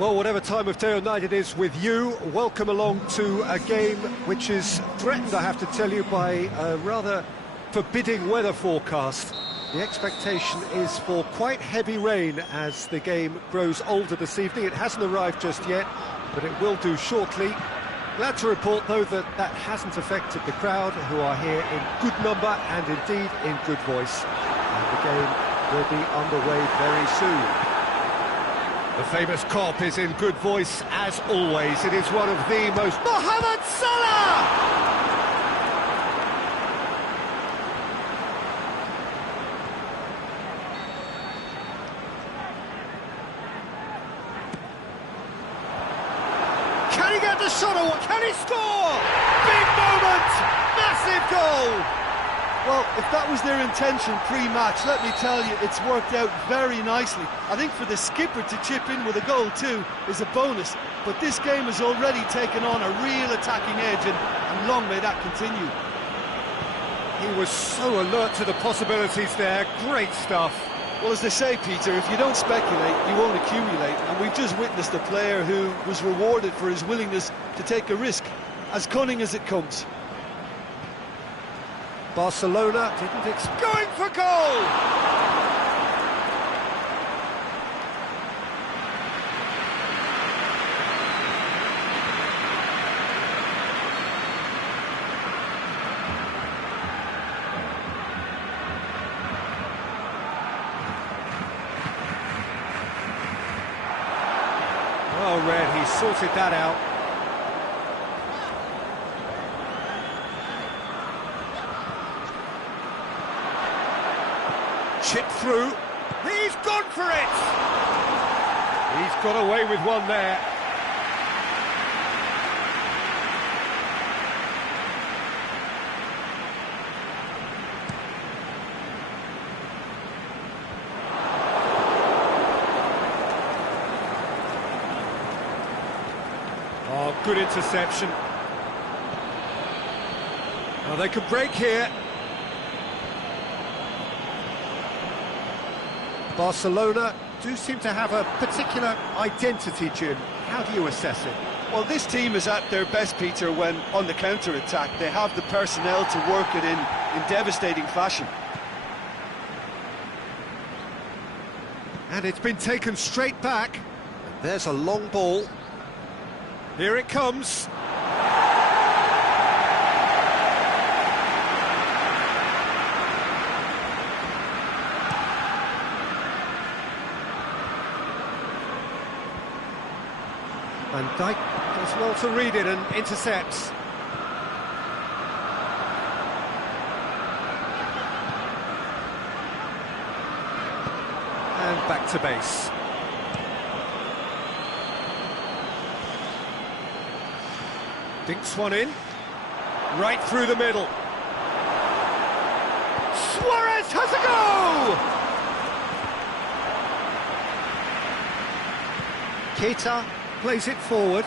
Well, whatever time of day or night it is with you, welcome along to a game which is threatened, I have to tell you, by a rather forbidding weather forecast. The expectation is for quite heavy rain as the game grows older this evening. It hasn't arrived just yet, but it will do shortly. Glad to report, though, that that hasn't affected the crowd, who are here in good number and indeed in good voice. And the game will be underway very soon. The famous Kop is in good voice as always. It is one of the most... Mohamed Salah! Can he get the shot away? Can he score? Big moment! Massive goal! Well, if that was their intention pre-match, let me tell you, it's worked out very nicely. I think for the skipper to chip in with a goal too is a bonus, but this game has already taken on a real attacking edge, and long may that continue. He was so alert to the possibilities there. Great stuff. Well, as they say, Peter, if you don't speculate, you won't accumulate, and we've just witnessed a player who was rewarded for his willingness to take a risk, as cunning as it comes. Barcelona didn't going for goal! Well read, he sorted that out. Chip through, he's gone for it! He's got away with one there. Oh, good interception. Well, they could break here. Barcelona do seem to have a particular identity, Jim. How do you assess it? Well, this team is at their best, Peter, when on the counter-attack. They have the personnel to work it in devastating fashion. And it's been taken straight back. And there's a long ball. Here it comes. And Dyke does well to read it and intercepts. And back to base. Dinks one in. Right through the middle. Suarez has a go! Keita plays it forward.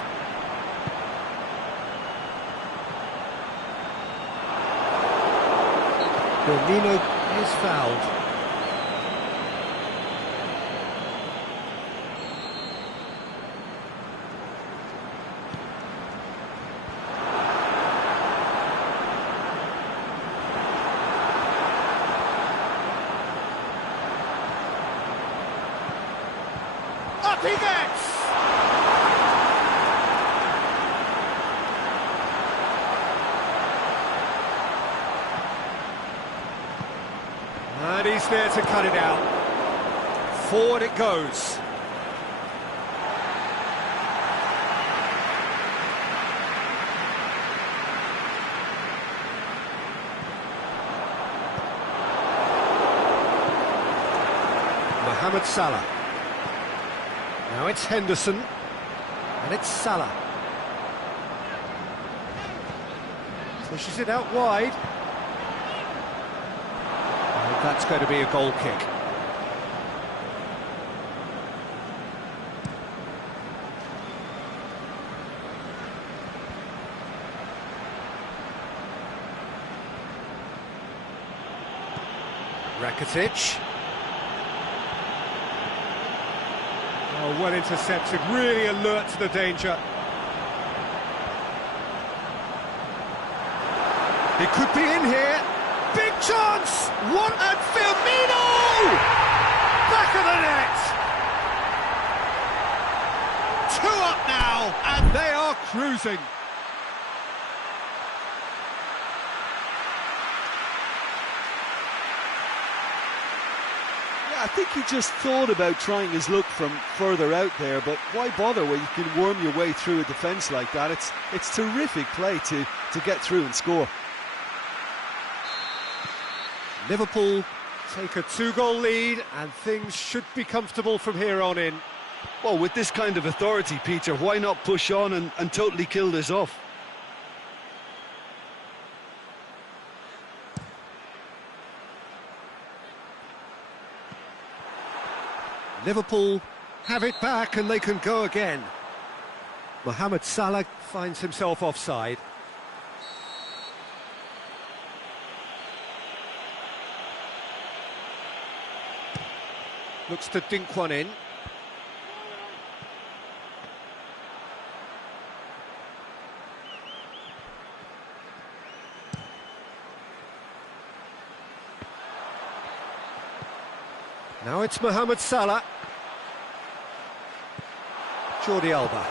Firmino is fouled. Up he gets! And he's there to cut it out. Forward it goes. Mohamed Salah. Now it's Henderson. And it's Salah. Pushes it out wide. That's going to be a goal kick. Rakitic. Oh, well intercepted, really alert to the danger. He could be in here. Big chance! What? And Firmino! Back of the net! 2 up now, and they are cruising. I think he just thought about trying his luck from further out there, but why bother when you can worm your way through a defence like that? It's terrific play to get through and score. Liverpool take a 2-goal lead, and things should be comfortable from here on in. Well, with this kind of authority, Peter, why not push on and totally kill this off? Liverpool have it back and they can go again. Mohamed Salah finds himself offside. Looks to dink one in. Now it's Mohamed Salah. Jordi Alba.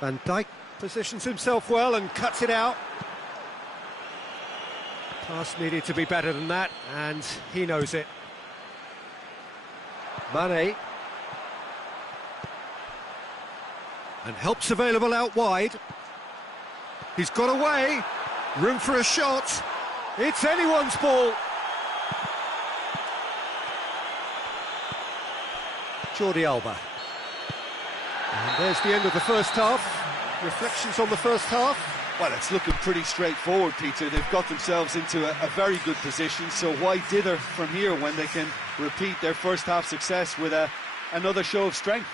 Van Dijk positions himself well and cuts it out. Pass needed to be better than that, and he knows it. Mane. And help's available out wide. He's got away. Room for a shot. It's anyone's ball. Jordi Alba. And there's the end of the first half. Reflections on the first half? Well, it's looking pretty straightforward, Peter. They've got themselves into a very good position, so why dither from here when they can repeat their first half success with another show of strength?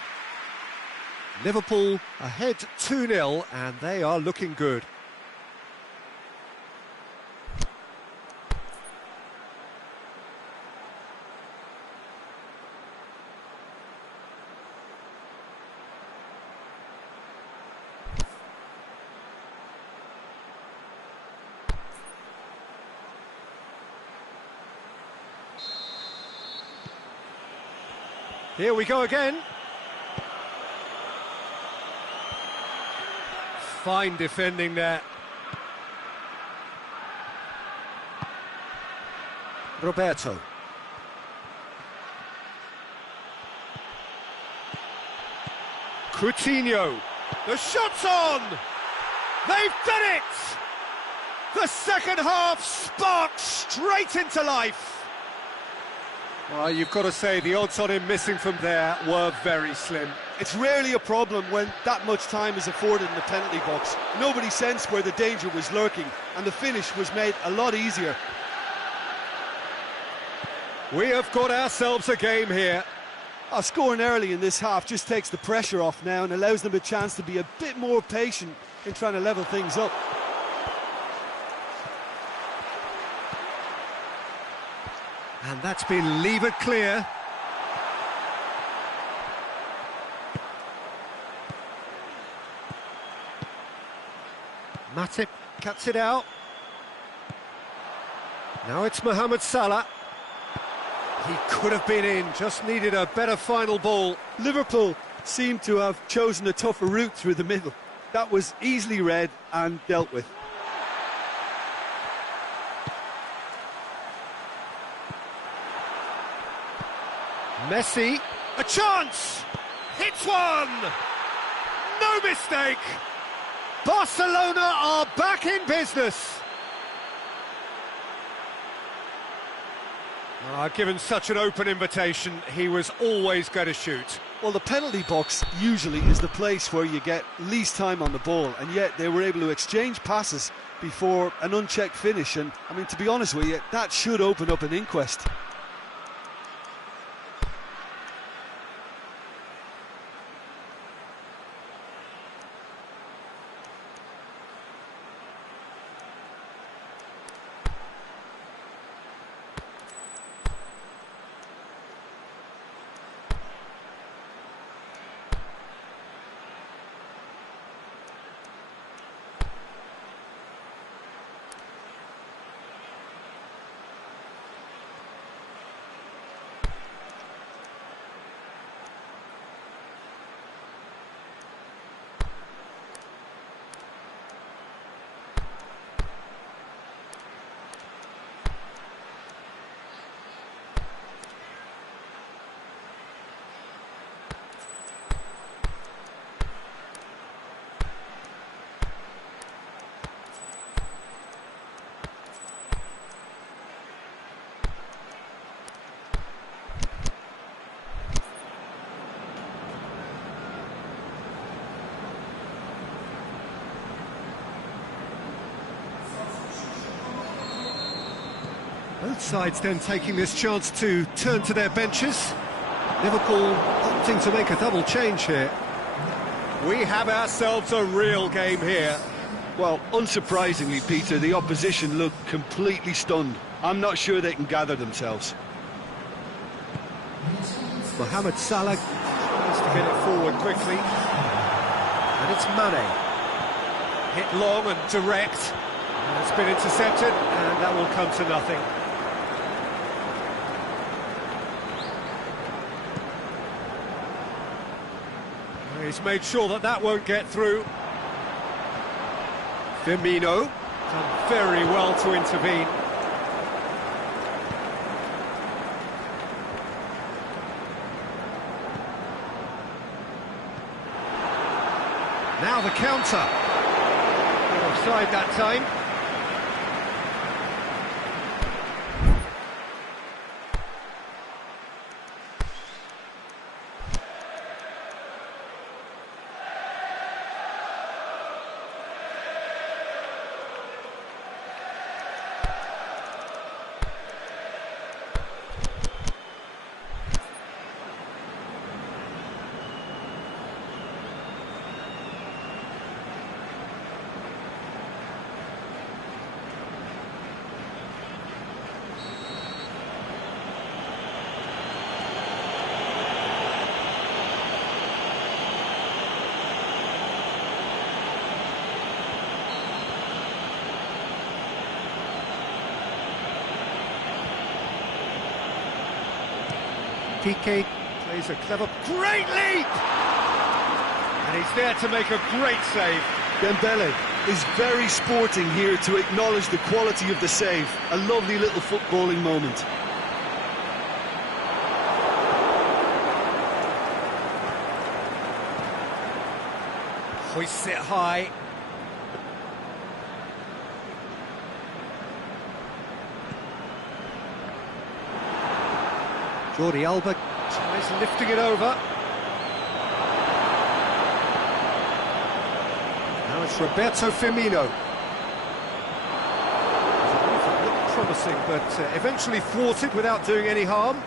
Liverpool ahead 2-0, and they are looking good. Here we go again. Fine defending there. Roberto. Coutinho. The shot's on! They've done it! The second half sparked straight into life. Well, you've got to say the odds on him missing from there were very slim. It's rarely a problem when that much time is afforded in the penalty box. Nobody sensed where the danger was lurking, and the finish was made a lot easier. We have got ourselves a game here. Scoring early in this half just takes the pressure off now and allows them a chance to be a bit more patient in trying to level things up. And that's been levered clear. Matip cuts it out. Now it's Mohamed Salah. He could have been in, just needed a better final ball. Liverpool seem to have chosen a tougher route through the middle. That was easily read and dealt with. Messi, a chance! Hits one! No mistake! Barcelona are back in business! Given such an open invitation, he was always going to shoot. Well, the penalty box usually is the place where you get least time on the ball, and yet they were able to exchange passes before an unchecked finish, and I mean, to be honest with you, that should open up an inquest. Sides then taking this chance to turn to their benches. Liverpool opting to make a double change here. We have ourselves a real game here. Well, unsurprisingly, Peter, the opposition look completely stunned. I'm not sure they can gather themselves. Mohamed Salah tries to get it forward quickly. And it's Mane. Hit long and direct. And it's been intercepted, and that will come to nothing. He's made sure that that won't get through. Firmino done very well to intervene. Now the counter. Offside that time. Piqué plays a clever, great leap! And he's there to make a great save. Dembele is very sporting here to acknowledge the quality of the save. A lovely little footballing moment. Hoists it high. Jordi Alba tries lifting it over. Now it's Roberto Firmino. Looked promising, but eventually thwarted without doing any harm.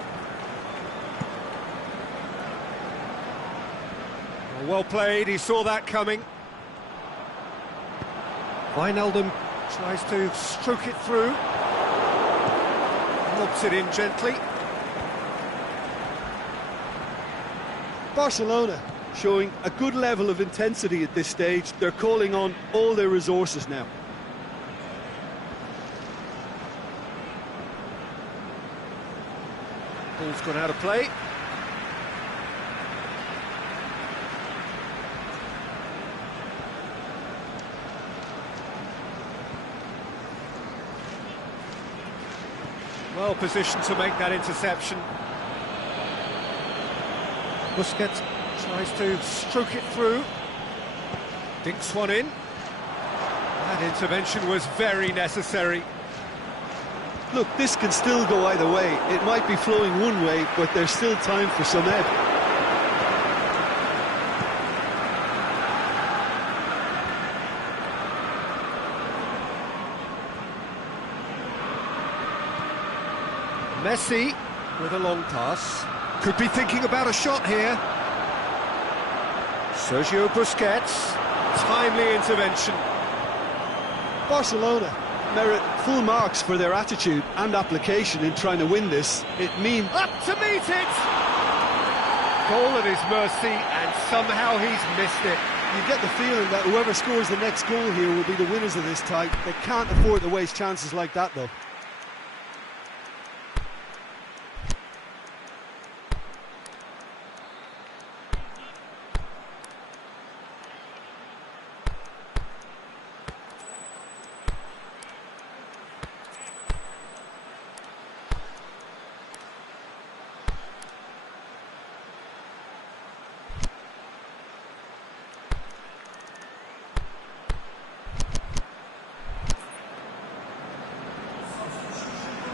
Well played, he saw that coming. Wijnaldum tries to stroke it through. Lobs it in gently. Barcelona showing a good level of intensity at this stage. They're calling on all their resources now. Ball's gone out of play. Well positioned to make that interception. Busquets tries to stroke it through. Dinks one in. That intervention was very necessary. Look, this can still go either way. It might be flowing one way, but there's still time for some ebb. Messi with a long pass. Could be thinking about a shot here. Sergio Busquets. Timely intervention. Barcelona merit full marks for their attitude and application in trying to win this. It means... Up to meet it! Goal at his mercy, and somehow he's missed it. You get the feeling that whoever scores the next goal here will be the winners of this tie. They can't afford to waste chances like that, though.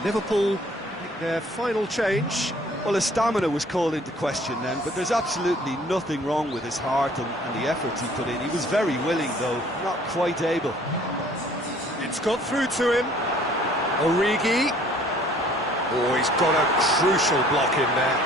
Liverpool make their final change. Well, his stamina was called into question then, but there's absolutely nothing wrong with his heart and the efforts he put in. He was very willing, though, not quite able. It's got through to him. Origi. Oh, he's got a crucial block in there.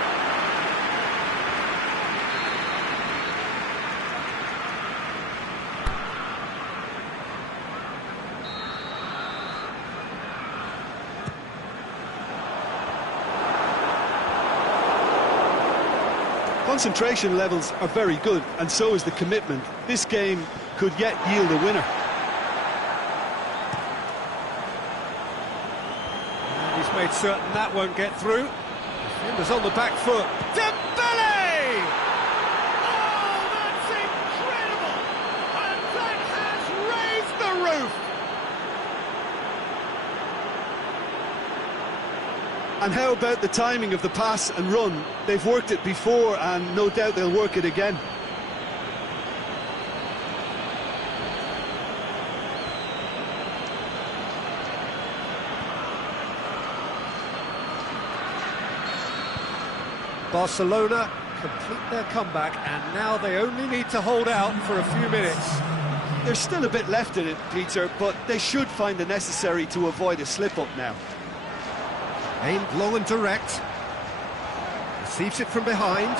Concentration levels are very good, and so is the commitment. This game could yet yield a winner. And he's made certain that won't get through. Defender's on the back foot. Dembele! Oh, that's incredible! And that has raised the roof! And how about the timing of the pass and run? They've worked it before, and no doubt they'll work it again. Barcelona complete their comeback, and now they only need to hold out for a few minutes. There's still a bit left in it, Peter, but they should find the necessary to avoid a slip-up now. Aimed long and direct. Receives it from behind.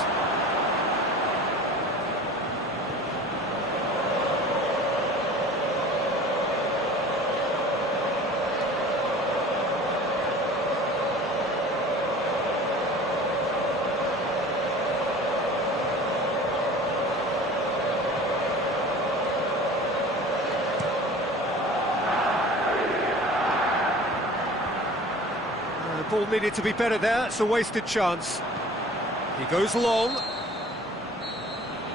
The ball needed to be better there. It's a wasted chance. He goes long.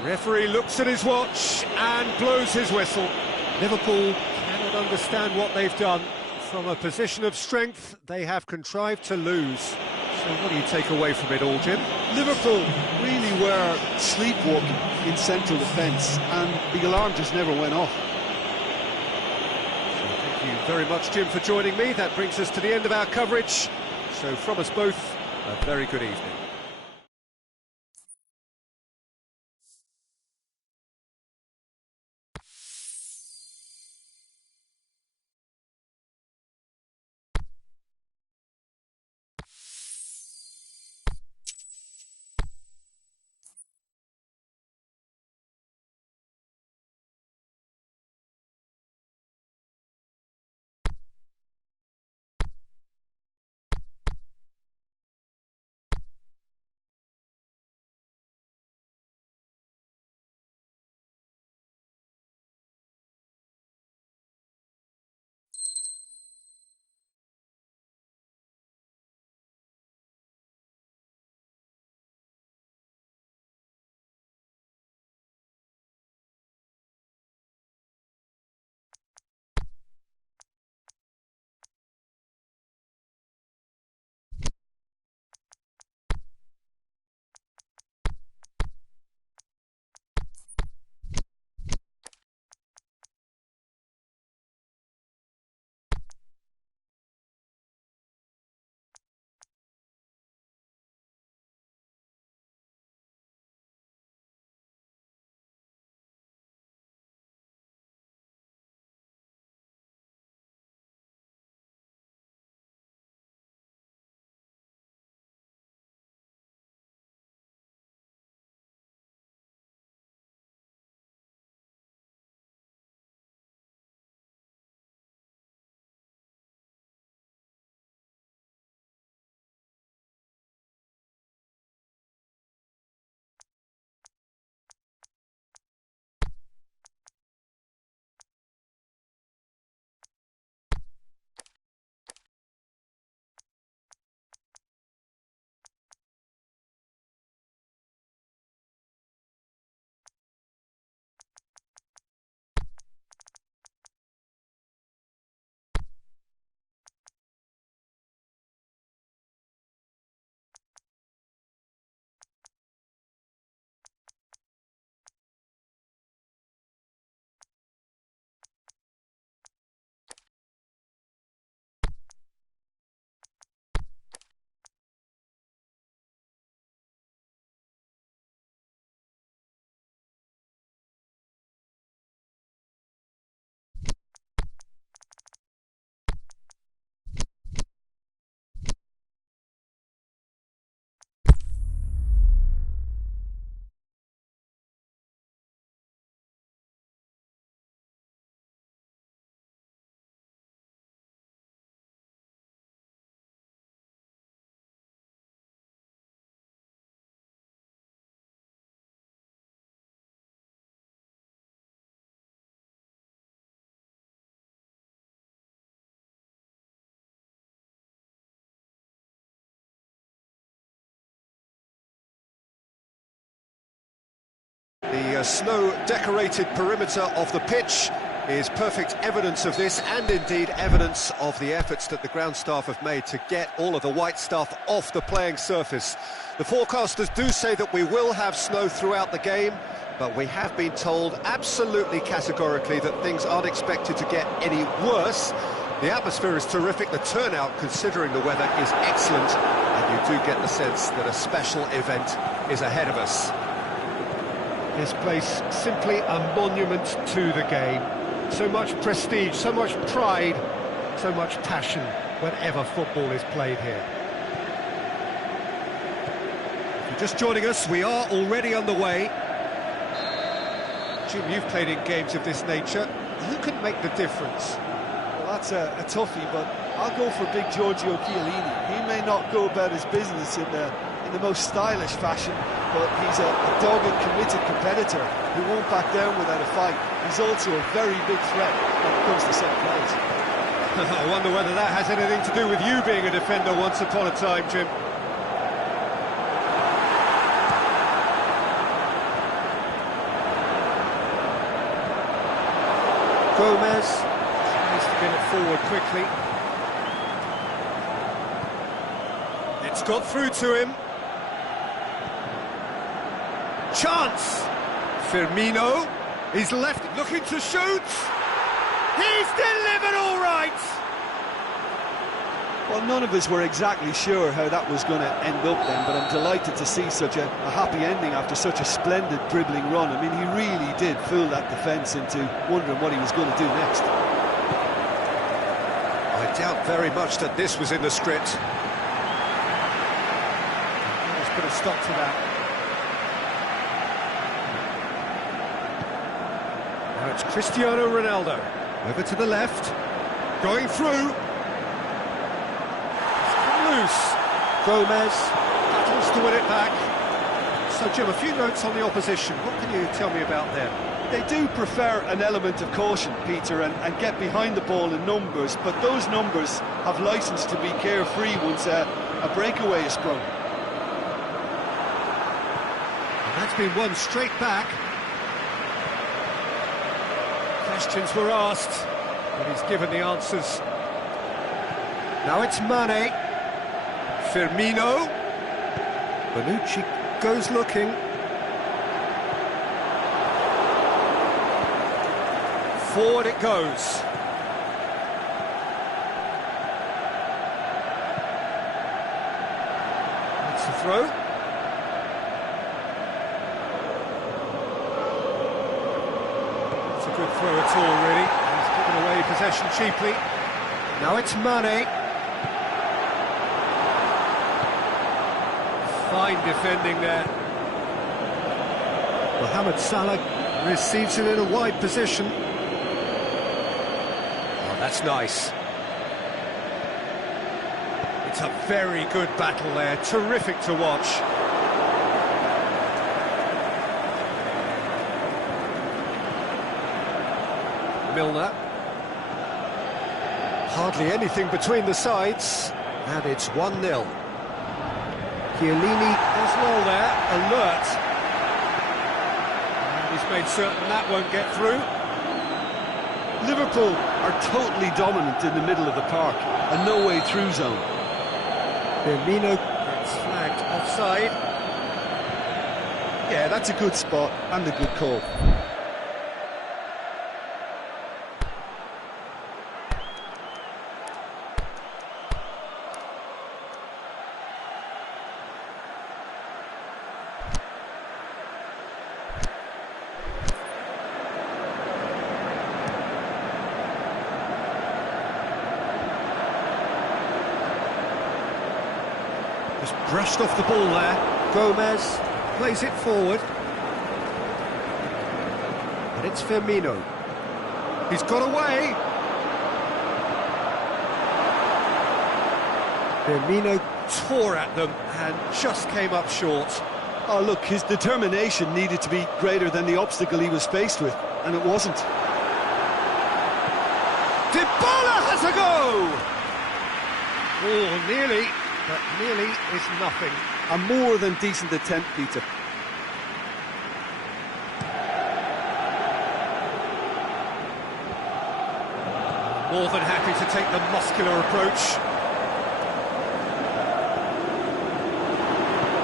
Referee looks at his watch and blows his whistle. Liverpool cannot understand what they've done. From a position of strength, they have contrived to lose. So what do you take away from it all, Jim? Liverpool really were sleepwalking in central defence, and the alarm just never went off. Thank you very much, Jim, for joining me. That brings us to the end of our coverage. So from us both, a very good evening. The snow-decorated perimeter of the pitch is perfect evidence of this, and indeed evidence of the efforts that the ground staff have made to get all of the white stuff off the playing surface. The forecasters do say that we will have snow throughout the game, but we have been told absolutely categorically that things aren't expected to get any worse. The atmosphere is terrific, the turnout, considering the weather, is excellent, and you do get the sense that a special event is ahead of us. This place, simply a monument to the game. So much prestige, so much pride, so much passion whenever football is played here. If you're just joining us, we are already underway. Jim, you've played in games of this nature. Who can make the difference? Well, that's a toughie, but I'll go for big Giorgio Chiellini. He may not go about his business in the most stylish fashion, but he's a dogged, committed competitor who won't back down without a fight. He's also a very big threat when it comes to set plays. I wonder whether that has anything to do with you being a defender once upon a time, Jim. Gomez tries to get it forward quickly. It's got through to him. Chance! Firmino, he's left, looking to shoot! He's delivered all right! Well, none of us were exactly sure how that was going to end up then, but I'm delighted to see such a happy ending after such a splendid dribbling run. I mean, he really did fool that defence into wondering what he was going to do next. I doubt very much that this was in the script. Let's put a stop to that. Now it's Cristiano Ronaldo, over to the left, going through. It's come loose. Gomez battles to win it back. So, Jim, a few notes on the opposition. What can you tell me about them? They do prefer an element of caution, Peter, and get behind the ball in numbers, but those numbers have licence to be carefree once a breakaway is sprung. And that's been won straight back. Questions were asked, but he's given the answers. Now it's Mane. Firmino. Bonucci goes looking. Forward it goes. That's the throw. Good throw at all, really. He's given away possession cheaply. Now it's Mane. Fine defending there. Mohamed Salah receives it in a wide position. Oh, that's nice. It's a very good battle there. Terrific to watch. Milner. Hardly anything between the sides, and it's 1-0. Chiellini does well there, alert. And he's made certain that won't get through. Liverpool are totally dominant in the middle of the park, a no-way through zone. Firmino gets flagged offside. Yeah, that's a good spot and a good call. Just brushed off the ball there. Gomez plays it forward. And it's Firmino. He's got away. Firmino tore at them and just came up short. Oh, look, his determination needed to be greater than the obstacle he was faced with, and it wasn't. Dybala has a go! Oh, nearly, but nearly is nothing. A more than decent attempt, Peter. More than happy to take the muscular approach.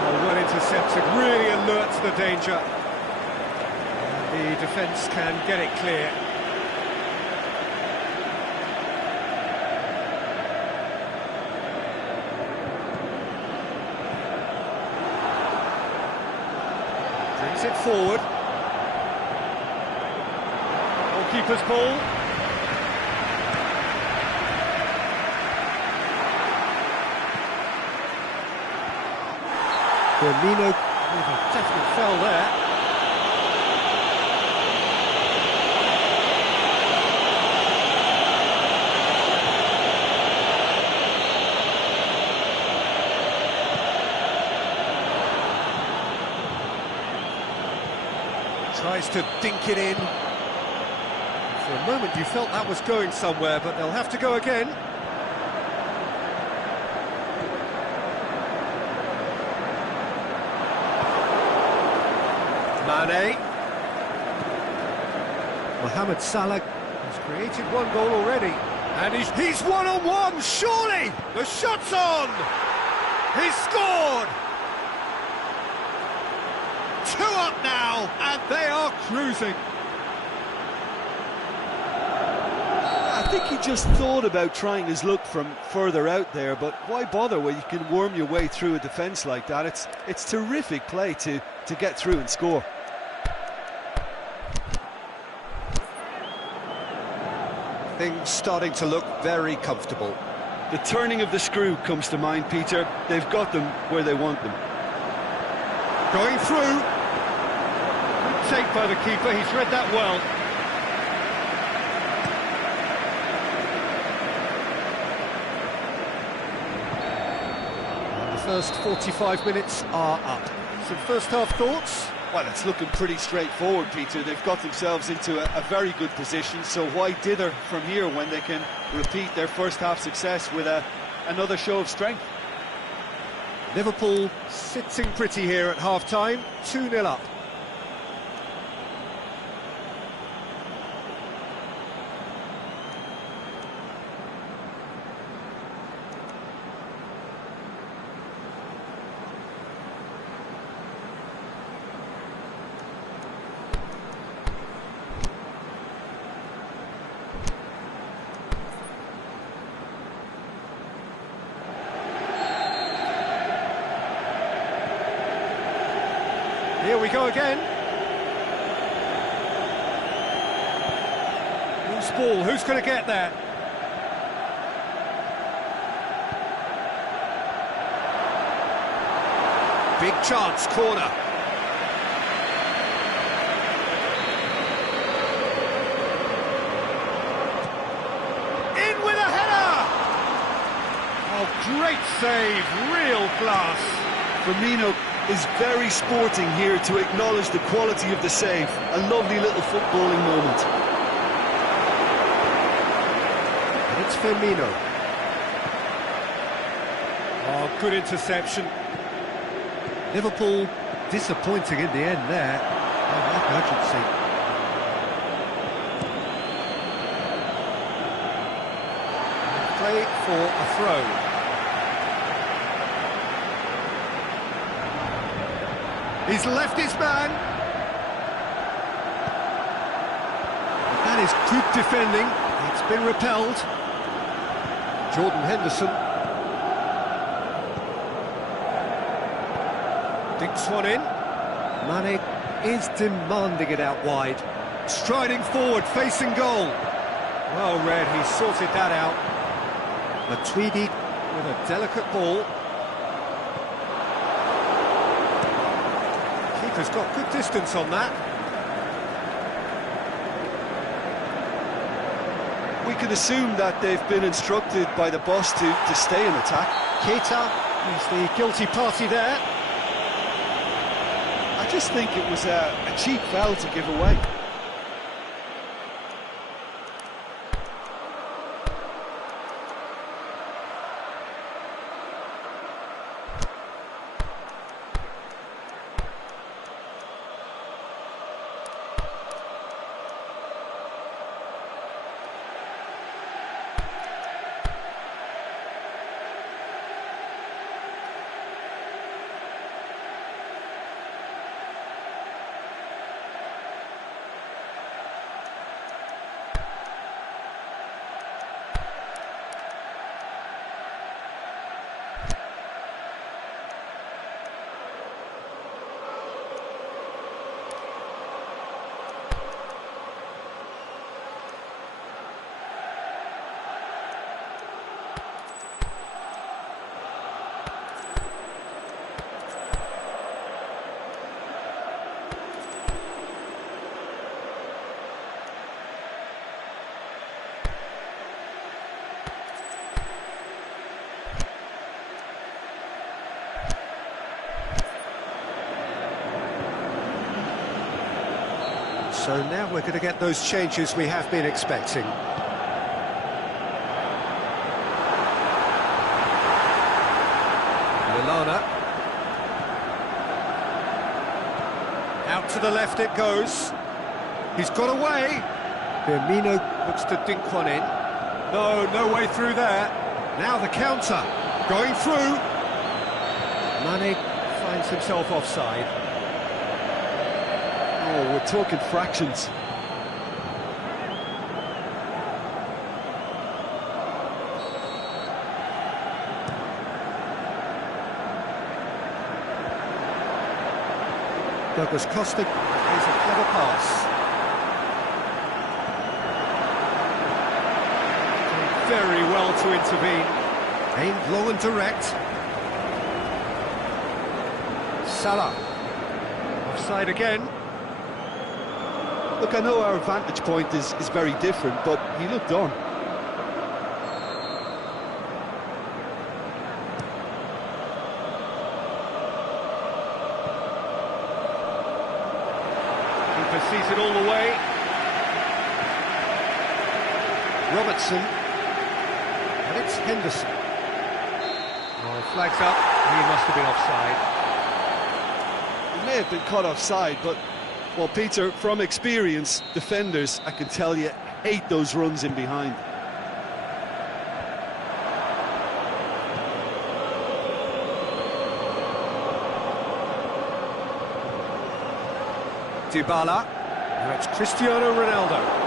Oh, well intercepted, really alert to the danger. The defence can get it clear. Brings it forward. Goalkeeper's ball. Firmino with a definite foul there. Tries to dink it in. For a moment you felt that was going somewhere, but they'll have to go again. Mane. Mohamed Salah has created one goal already. And he's one-on-one, surely! The shot's on! He's scored! 2 up now, and they are cruising. I think he just thought about trying his luck from further out there, but why bother when you can worm your way through a defence like that? It's terrific play to get through and score. Things starting to look very comfortable. The turning of the screw comes to mind, Peter. They've got them where they want them. Going through. Good take by the keeper, he's read that well. And the first 45 minutes are up. Some first half thoughts? Well, it's looking pretty straightforward, Peter. They've got themselves into a very good position, so why dither from here when they can repeat their first half success with another show of strength? Liverpool sitting pretty here at half-time, 2-0 up. Here we go again. Loose ball, who's going to get there? Big chance, corner. In with a header! Oh, great save, real class. Firmino is very sporting here to acknowledge the quality of the save. A lovely little footballing moment. And it's Firmino. Oh, good interception. Liverpool disappointing in the end there. Oh, what urgency. Play for a throw. He's left his man. That is good defending. It's been repelled. Jordan Henderson. Dinks one in. Mane is demanding it out wide. Striding forward, facing goal. Well read, he sorted that out. Nigdy with a delicate ball. Keeper's got good distance on that. We can assume that they've been instructed by the boss to stay in attack. Keita is the guilty party there. I just think it was a cheap foul to give away. So now we're going to get those changes we have been expecting. Lallana. Out to the left it goes. He's got away. Firmino looks to dink one in. No way through there. Now the counter. Going through. Mane finds himself offside. Oh, we're talking fractions. Douglas Costa plays a clever pass. Doing very well to intervene. Aimed low and direct. Salah. Offside again. Look, I know our vantage point is very different, but he looked on. Keeper sees it all the way. Robertson. And it's Henderson. Oh, flags up. He must have been offside. He may have been caught offside, but, well, Peter, from experience, defenders, I can tell you, hate those runs in behind. Dybala. Now it's Cristiano Ronaldo.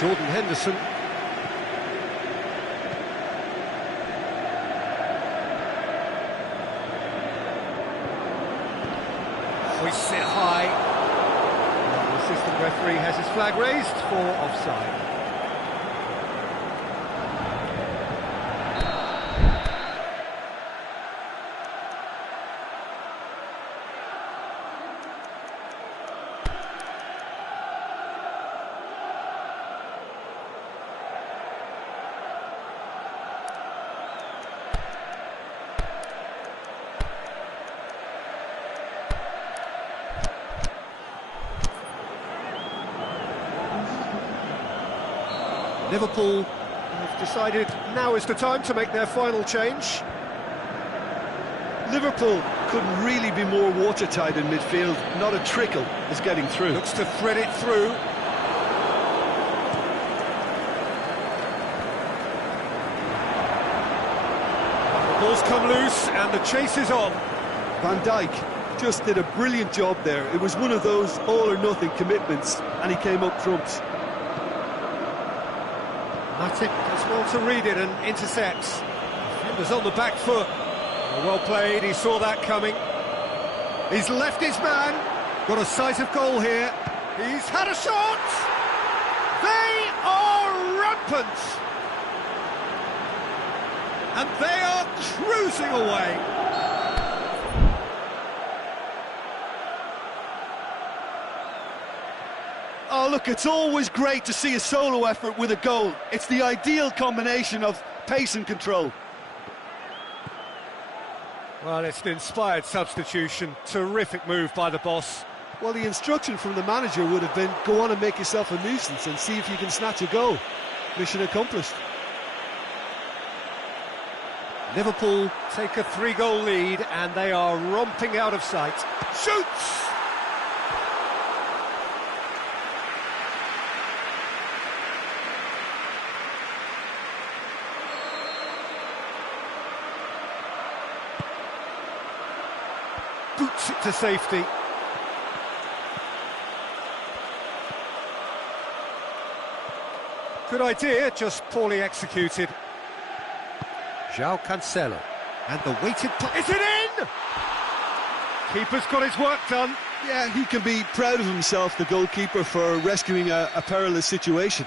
Jordan Henderson. Hoists it high. And the assistant referee has his flag raised for offside. Liverpool have decided now is the time to make their final change. Liverpool couldn't really be more watertight in midfield. Not a trickle is getting through. Looks to thread it through. The ball's come loose and the chase is on. Van Dijk just did a brilliant job there. It was one of those all-or-nothing commitments, and he came up trumps. Matic does well to read it and intercepts. Defender's on the back foot. Well played, he saw that coming. He's left his man. Got a sight of goal here. He's had a shot. They are rampant. And they are cruising away. Oh, look, it's always great to see a solo effort with a goal. It's the ideal combination of pace and control. Well, it's an inspired substitution. Terrific move by the boss. Well, the instruction from the manager would have been, go on and make yourself a nuisance and see if you can snatch a goal. Mission accomplished. Liverpool take a 3-goal lead and they are romping out of sight. Shoots! Boots it to safety. Good idea, just poorly executed. João Cancelo. And the weighted play. Is it in? Keeper's got his work done. Yeah, he can be proud of himself, the goalkeeper, for rescuing a perilous situation.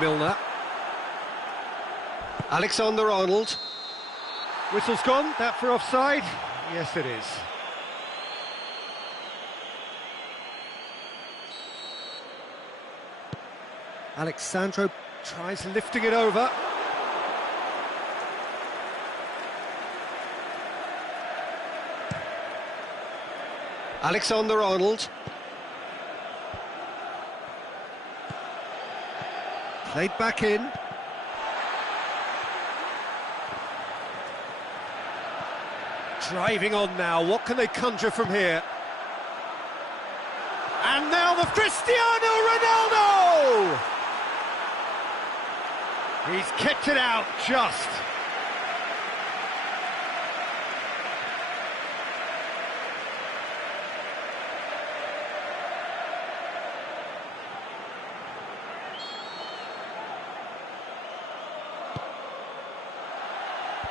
Milner. Alexander-Arnold. Whistle's gone, that for offside? Yes, it is. Alexandro tries lifting it over. Alexander-Arnold. Played back in. Driving on now, what can they conjure from here? And now the Cristiano Ronaldo! He's kicked it out just.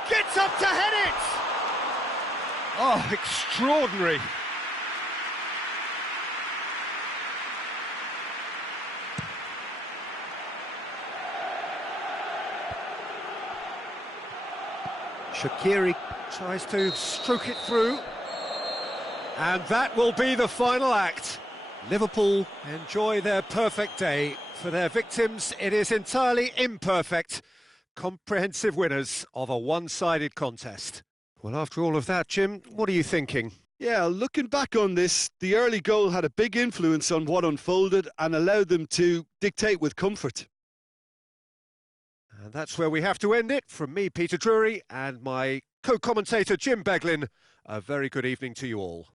Gets up to head it! Oh, extraordinary. Shaqiri tries to stroke it through. And that will be the final act. Liverpool enjoy their perfect day. For their victims, it is entirely imperfect. Comprehensive winners of a one-sided contest. Well, after all of that, Jim, what are you thinking? Yeah, looking back on this, the early goal had a big influence on what unfolded and allowed them to dictate with comfort. And that's where we have to end it. From me, Peter Drury, and my co-commentator, Jim Beglin, a very good evening to you all.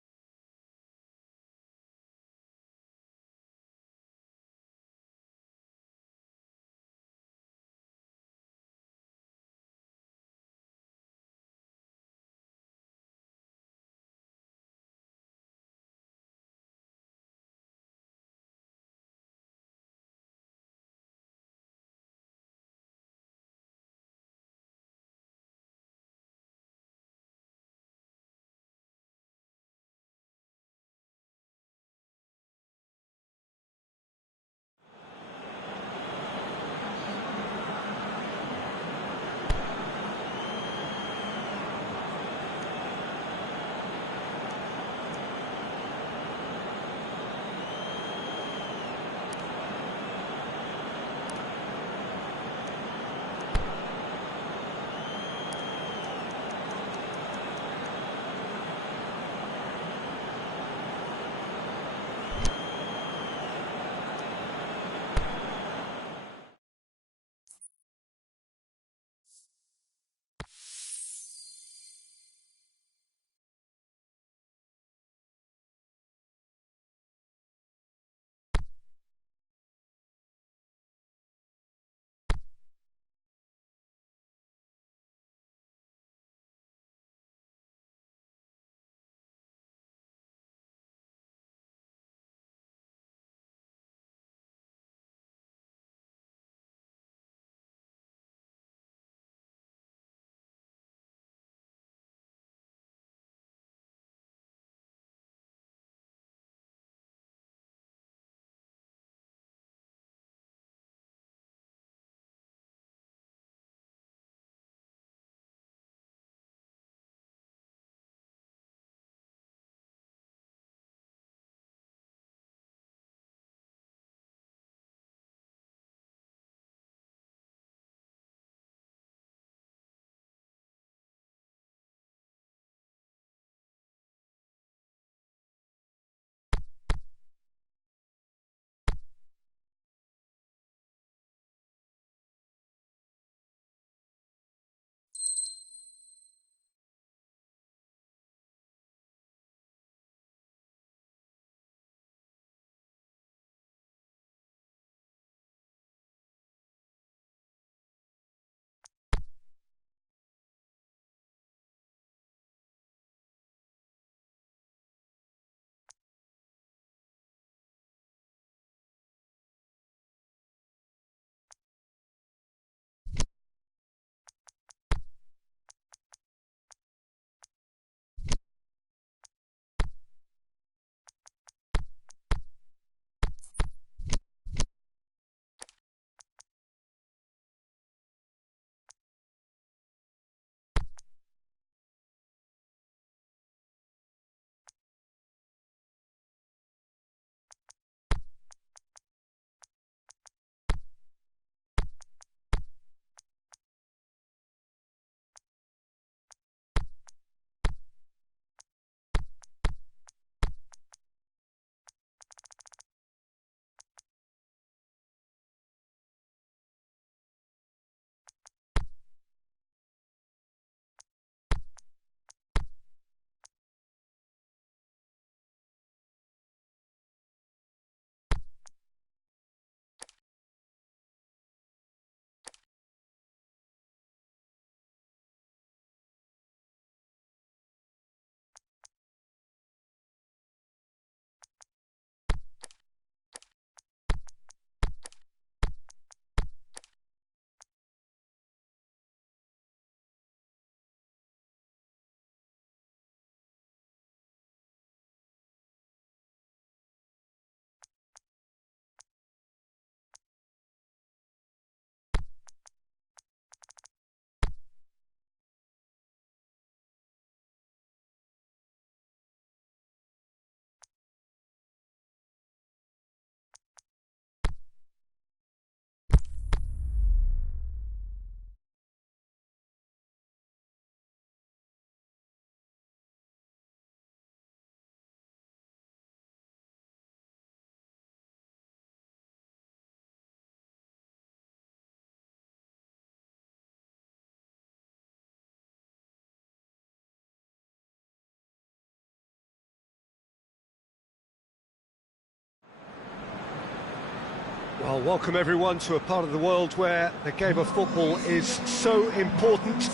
Well, welcome everyone to a part of the world where the game of football is so important.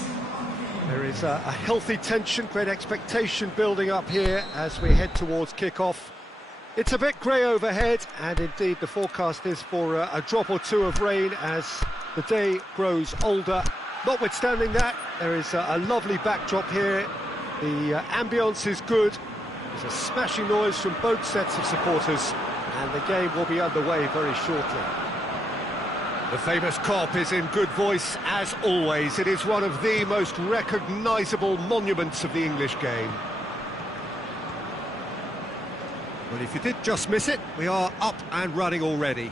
There is a healthy tension, great expectation building up here as we head towards kick-off. It's a bit grey overhead, and indeed the forecast is for a drop or two of rain as the day grows older. Notwithstanding that, there is a lovely backdrop here. The ambience is good. There's a smashing noise from both sets of supporters, and the game will be underway very shortly. The famous Kop is in good voice as always. It is one of the most recognisable monuments of the English game. Well, if you did just miss it, we are up and running already.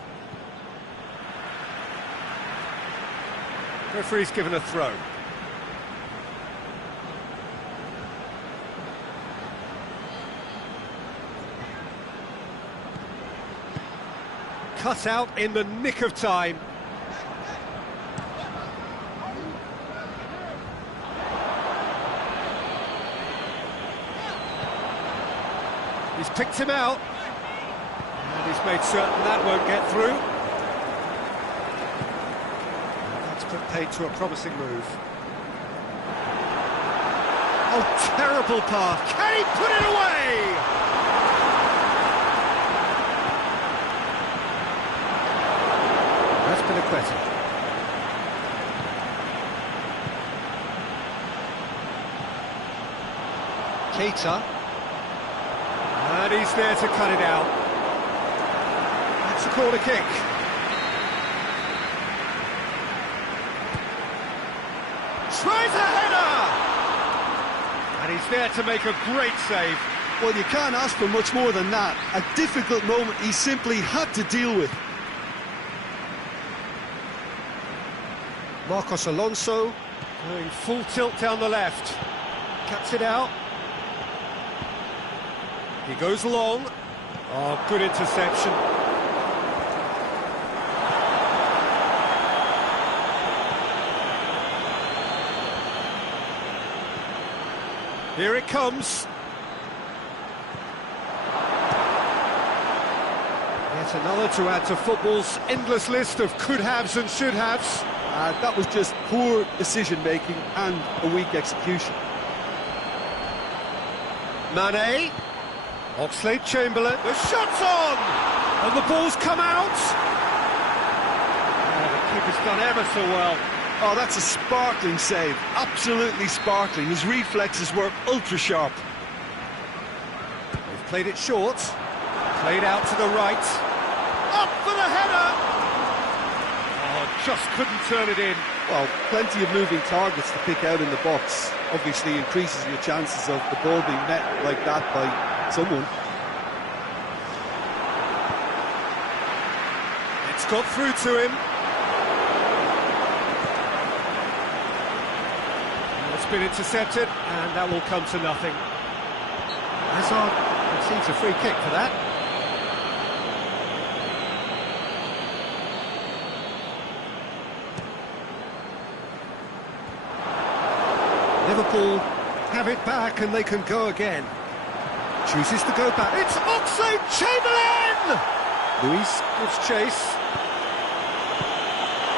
Referee's given a throw. Cut out in the nick of time. He's picked him out, and he's made certain that won't get through. That's put paid to a promising move. Oh, terrible pass. Can he put it away? That's been a question. Keita. And he's there to cut it out. That's a corner kick. Tries a header! And he's there to make a great save. Well, you can't ask for much more than that. A difficult moment he simply had to deal with. Marcos Alonso going full tilt down the left. Cuts it out. He goes long. Oh, good interception. Here it comes. Yet another to add to football's endless list of could-haves and should-haves. That was just poor decision-making and a weak execution. Mane. Oxlade-Chamberlain, the shot's on! And the ball's come out! Oh, the keeper's done ever so well. Oh, that's a sparkling save, absolutely sparkling. His reflexes were ultra-sharp. They've played it short, played out to the right. Up for the header! Oh, just couldn't turn it in. Well, plenty of moving targets to pick out in the box. Obviously increases your chances of the ball being met like that by someone. It's got through to him. And it's been intercepted, and that will come to nothing. Hazard concedes a free kick for that. Liverpool have it back, and they can go again. Chooses to go back. It's Oxlade-Chamberlain! Luis gives chase.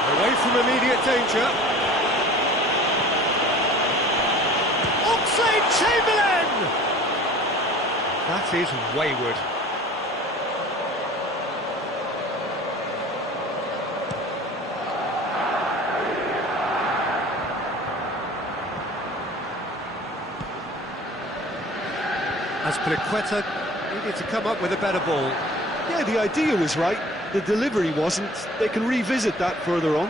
Away from immediate danger. Oxlade-Chamberlain! That is wayward. Azpilicueta needed to come up with a better ball. Yeah, the idea was right, the delivery wasn't. They can revisit that further on.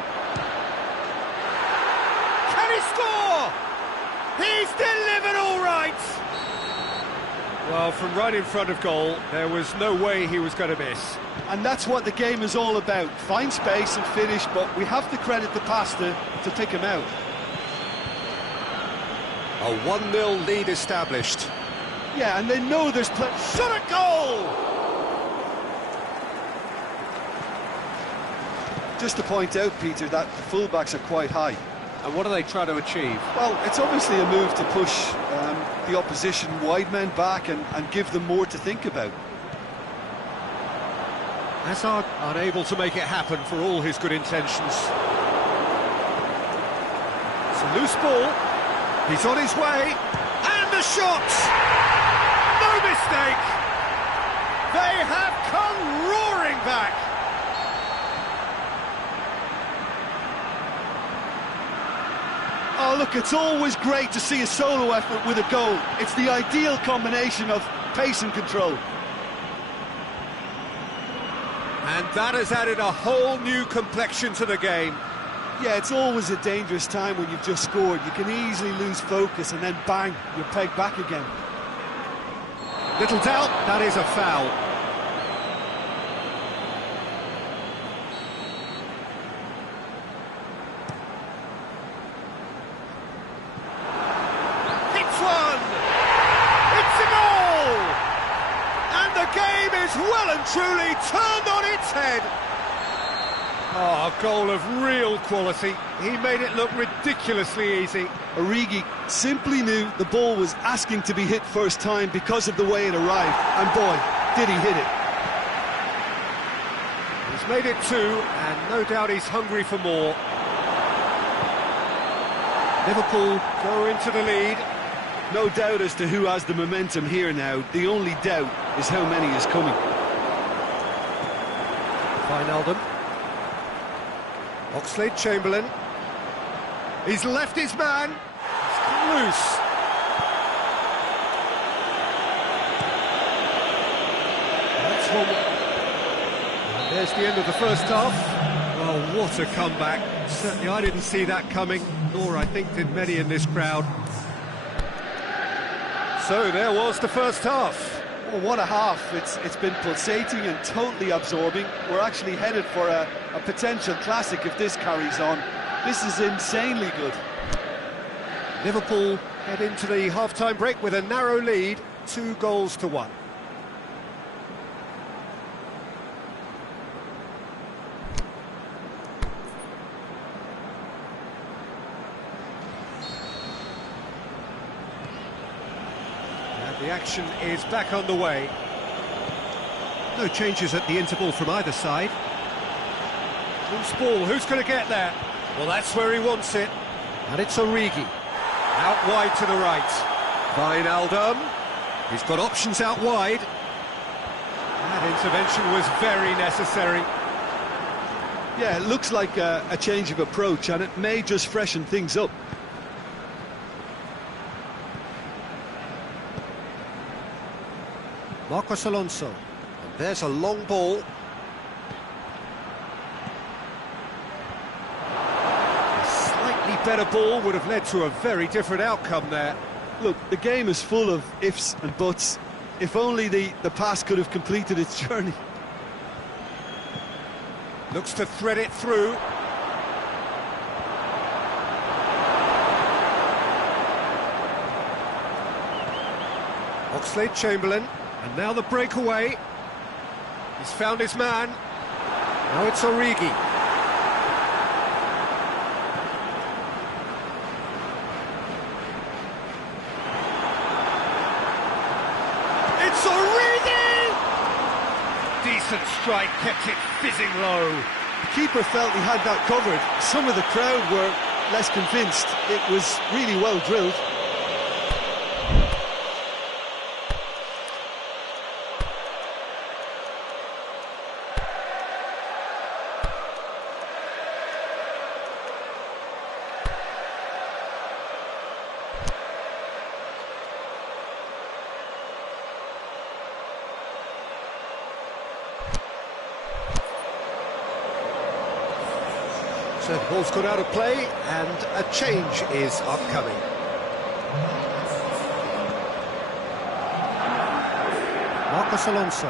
Can he score? He's delivered all right! Well, from right in front of goal, there was no way he was going to miss. And that's what the game is all about. Find space and finish, but we have to credit the passer to pick him out. A 1-0 lead established. Yeah, and they know there's Shot at goal! Just to point out, Peter, that the fullbacks are quite high. And what are they trying to achieve? Well, it's obviously a move to push the opposition wide men back and give them more to think about. Hazard unable to make it happen for all his good intentions. It's a loose ball. He's on his way. And the shot! No mistake! They have come roaring back! Oh, look, it's always great to see a solo effort with a goal. It's the ideal combination of pace and control. And that has added a whole new complexion to the game. Yeah, it's always a dangerous time when you've just scored. You can easily lose focus and then bang, you're pegged back again. Little doubt, that is a foul. Hits one! It's a goal! And the game is well and truly turned on its head. Oh, a goal of real quality. He made it look ridiculously easy. Origi simply knew the ball was asking to be hit first time because of the way it arrived. And boy, did he hit it. He's made it 2, and no doubt he's hungry for more. Liverpool go into the lead. No doubt as to who has the momentum here now. The only doubt is how many is coming. Wijnaldum. Oxlade-Chamberlain. He's left his man. He's come loose. That's one. And there's the end of the first half. Well, what a comeback. Certainly I didn't see that coming, nor I think did many in this crowd. So there was the first half. Well, what a half. It's been pulsating and totally absorbing. We're actually headed for a potential classic if this carries on. This is insanely good. Liverpool head into the half-time break with a narrow lead, 2-1. The action is back underway. No changes at the interval from either side. Loose ball, who's going to get there? Well, that's where he wants it. And it's Origi. Out wide to the right. Wijnaldum. He's got options out wide. That intervention was very necessary. Yeah, it looks like a change of approach, and it may just freshen things up. Marcos Alonso. And there's a long ball. A slightly better ball would have led to a very different outcome there. Look, the game is full of ifs and buts. If only the pass could have completed its journey. Looks to thread it through. Oxlade-Chamberlain. And now the breakaway. He's found his man. Now it's Origi. It's Origi! Decent strike, kept it fizzing low. The keeper felt he had that covered. Some of the crowd were less convinced. It was really well drilled. So the ball's gone out of play, and a change is upcoming. Marcos Alonso.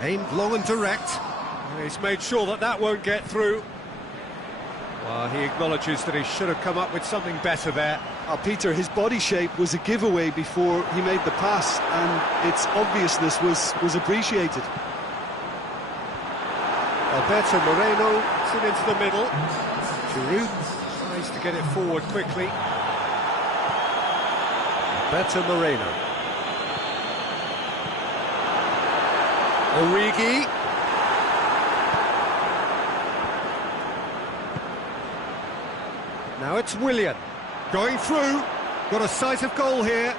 Aimed long and direct. He's made sure that that won't get through. Well, he acknowledges that he should have come up with something better there. Peter, his body shape was a giveaway before he made the pass, and its obviousness was appreciated. Alberto Moreno puts it into the middle. Giroud tries to get it forward quickly. Alberto Moreno. Origi. Now it's Willian. Going through. Got a sight of goal here.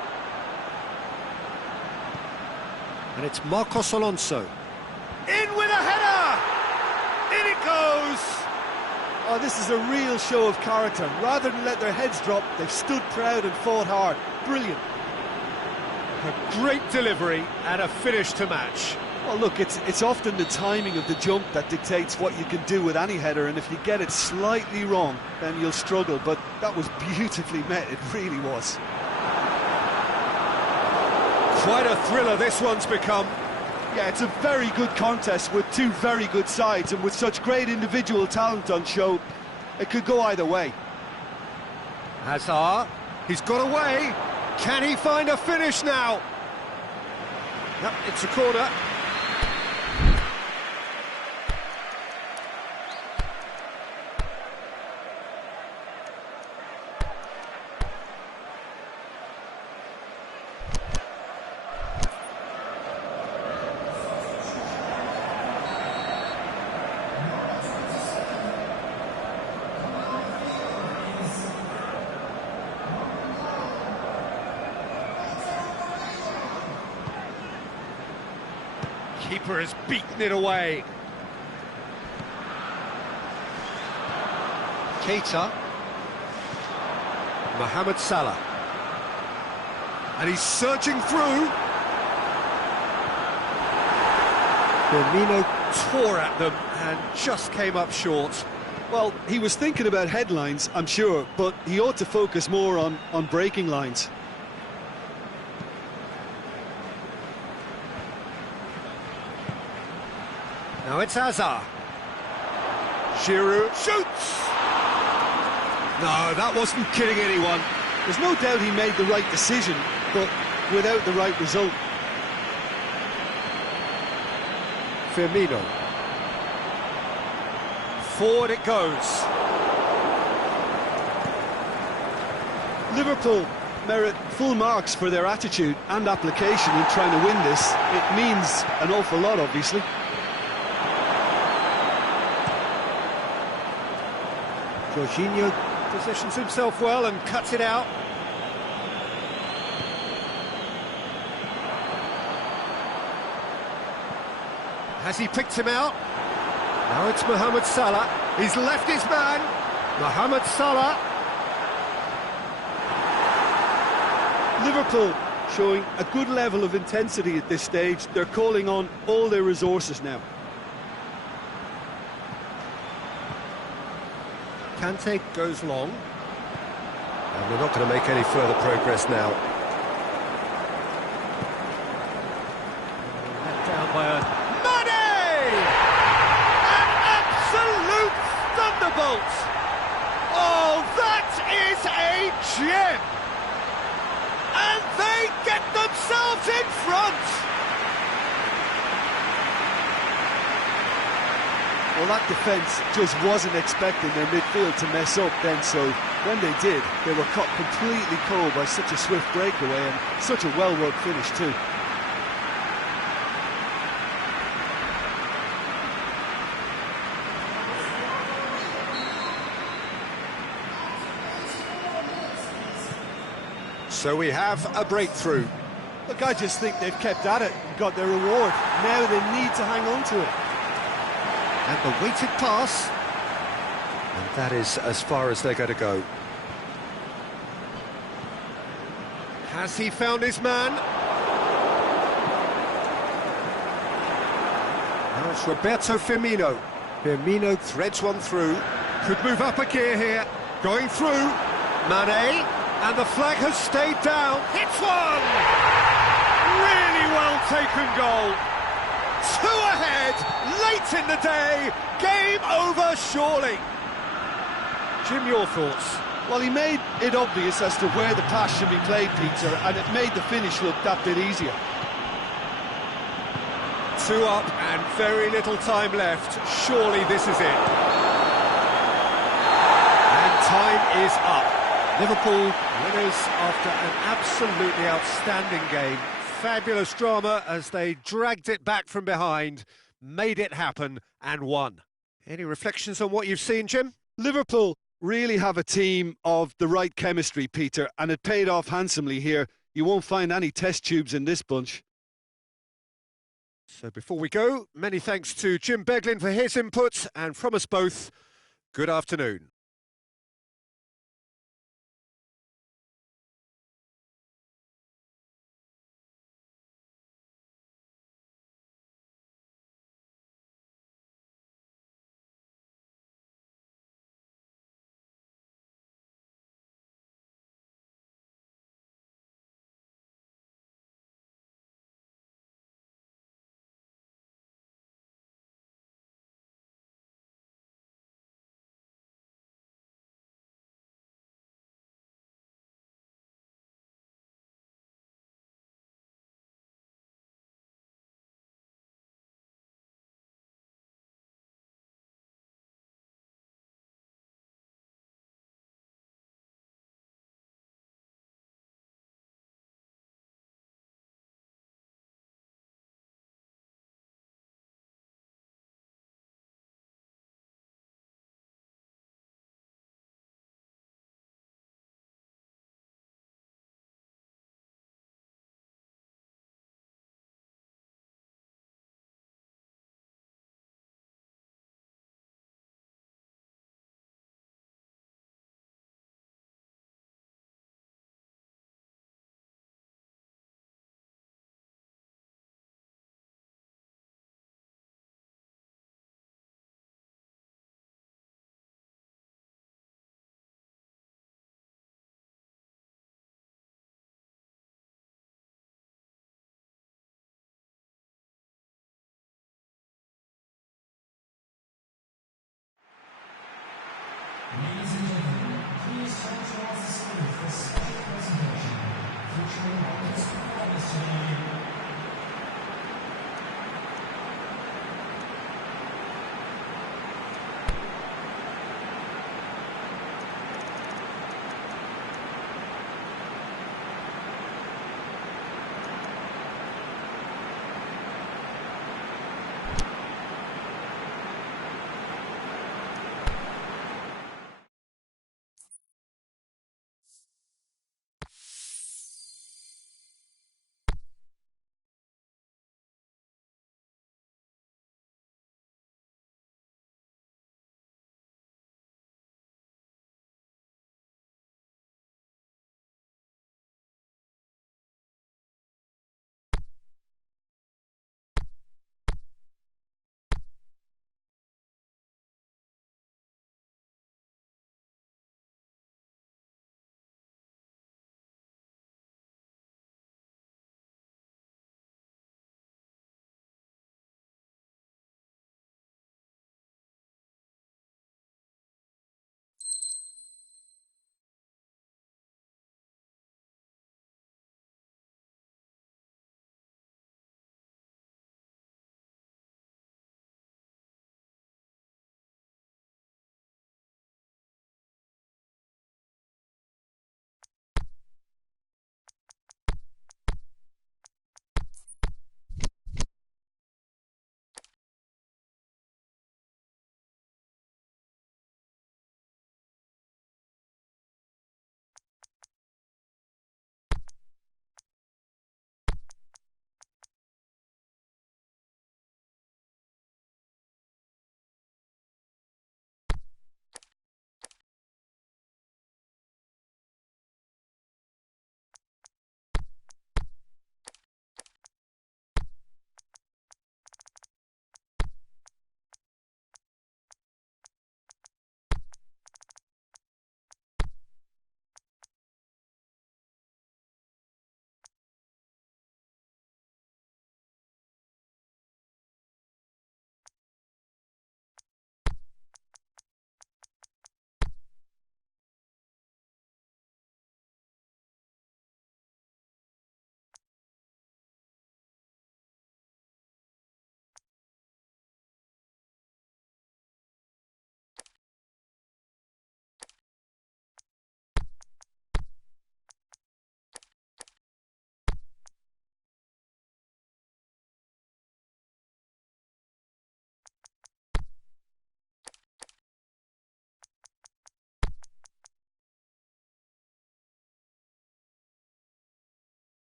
And it's Marcos Alonso. In with a header! In it goes! Oh, this is a real show of character. Rather than let their heads drop, they've stood proud and fought hard. Brilliant. A great delivery and a finish to match. Well, look, it's often the timing of the jump that dictates what you can do with any header, and if you get it slightly wrong, then you'll struggle. But that was beautifully met, it really was. Quite a thriller this one's become. Yeah, it's a very good contest with two very good sides, and with such great individual talent on show, it could go either way. Hazard, he's got away. Can he find a finish now? Yep, it's a corner. Keeper has beaten it away. Keita. Mohamed Salah. And he's surging through. Firmino tore at them and just came up short. Well, he was thinking about headlines, I'm sure, but he ought to focus more on breaking lines. Now it's Hazard. Giroud shoots! No, that wasn't kidding anyone. There's no doubt he made the right decision, but without the right result. Firmino. Forward it goes. Liverpool merit full marks for their attitude and application in trying to win this. It means an awful lot, obviously. Jorginho positions himself well and cuts it out. Has he picked him out? Now it's Mohamed Salah. He's left his man. Mohamed Salah. Liverpool showing a good level of intensity at this stage. They're calling on all their resources now. Kante goes long. And they're not going to make any further progress now. Let down by a... Money! An absolute thunderbolt! Oh, that is a gem! And they get themselves in front! Well, that defence just wasn't expecting their midfield to mess up then, so when they did, they were caught completely cold by such a swift breakaway and such a well-worked finish too. So we have a breakthrough. Look, I just think they've kept at it and got their reward. Now they need to hang on to it. And the weighted pass. And that is as far as they're going to go. Has he found his man? Now it's Roberto Firmino. Firmino threads one through. Could move up a gear here. Going through. Mane. And the flag has stayed down. Hits one! Really well taken goal. 2 ahead, late in the day, game over surely. Jim, your thoughts? Well, he made it obvious as to where the pass should be played, Peter, and it made the finish look that bit easier. 2 up and very little time left. Surely this is it. And time is up. Liverpool winners after an absolutely outstanding game. Fabulous drama as they dragged it back from behind, made it happen and won. Any reflections on what you've seen, Jim? Liverpool really have a team of the right chemistry, Peter, and it paid off handsomely here. You won't find any test tubes in this bunch. So before we go, many thanks to Jim Beglin for his input, and from us both, good afternoon.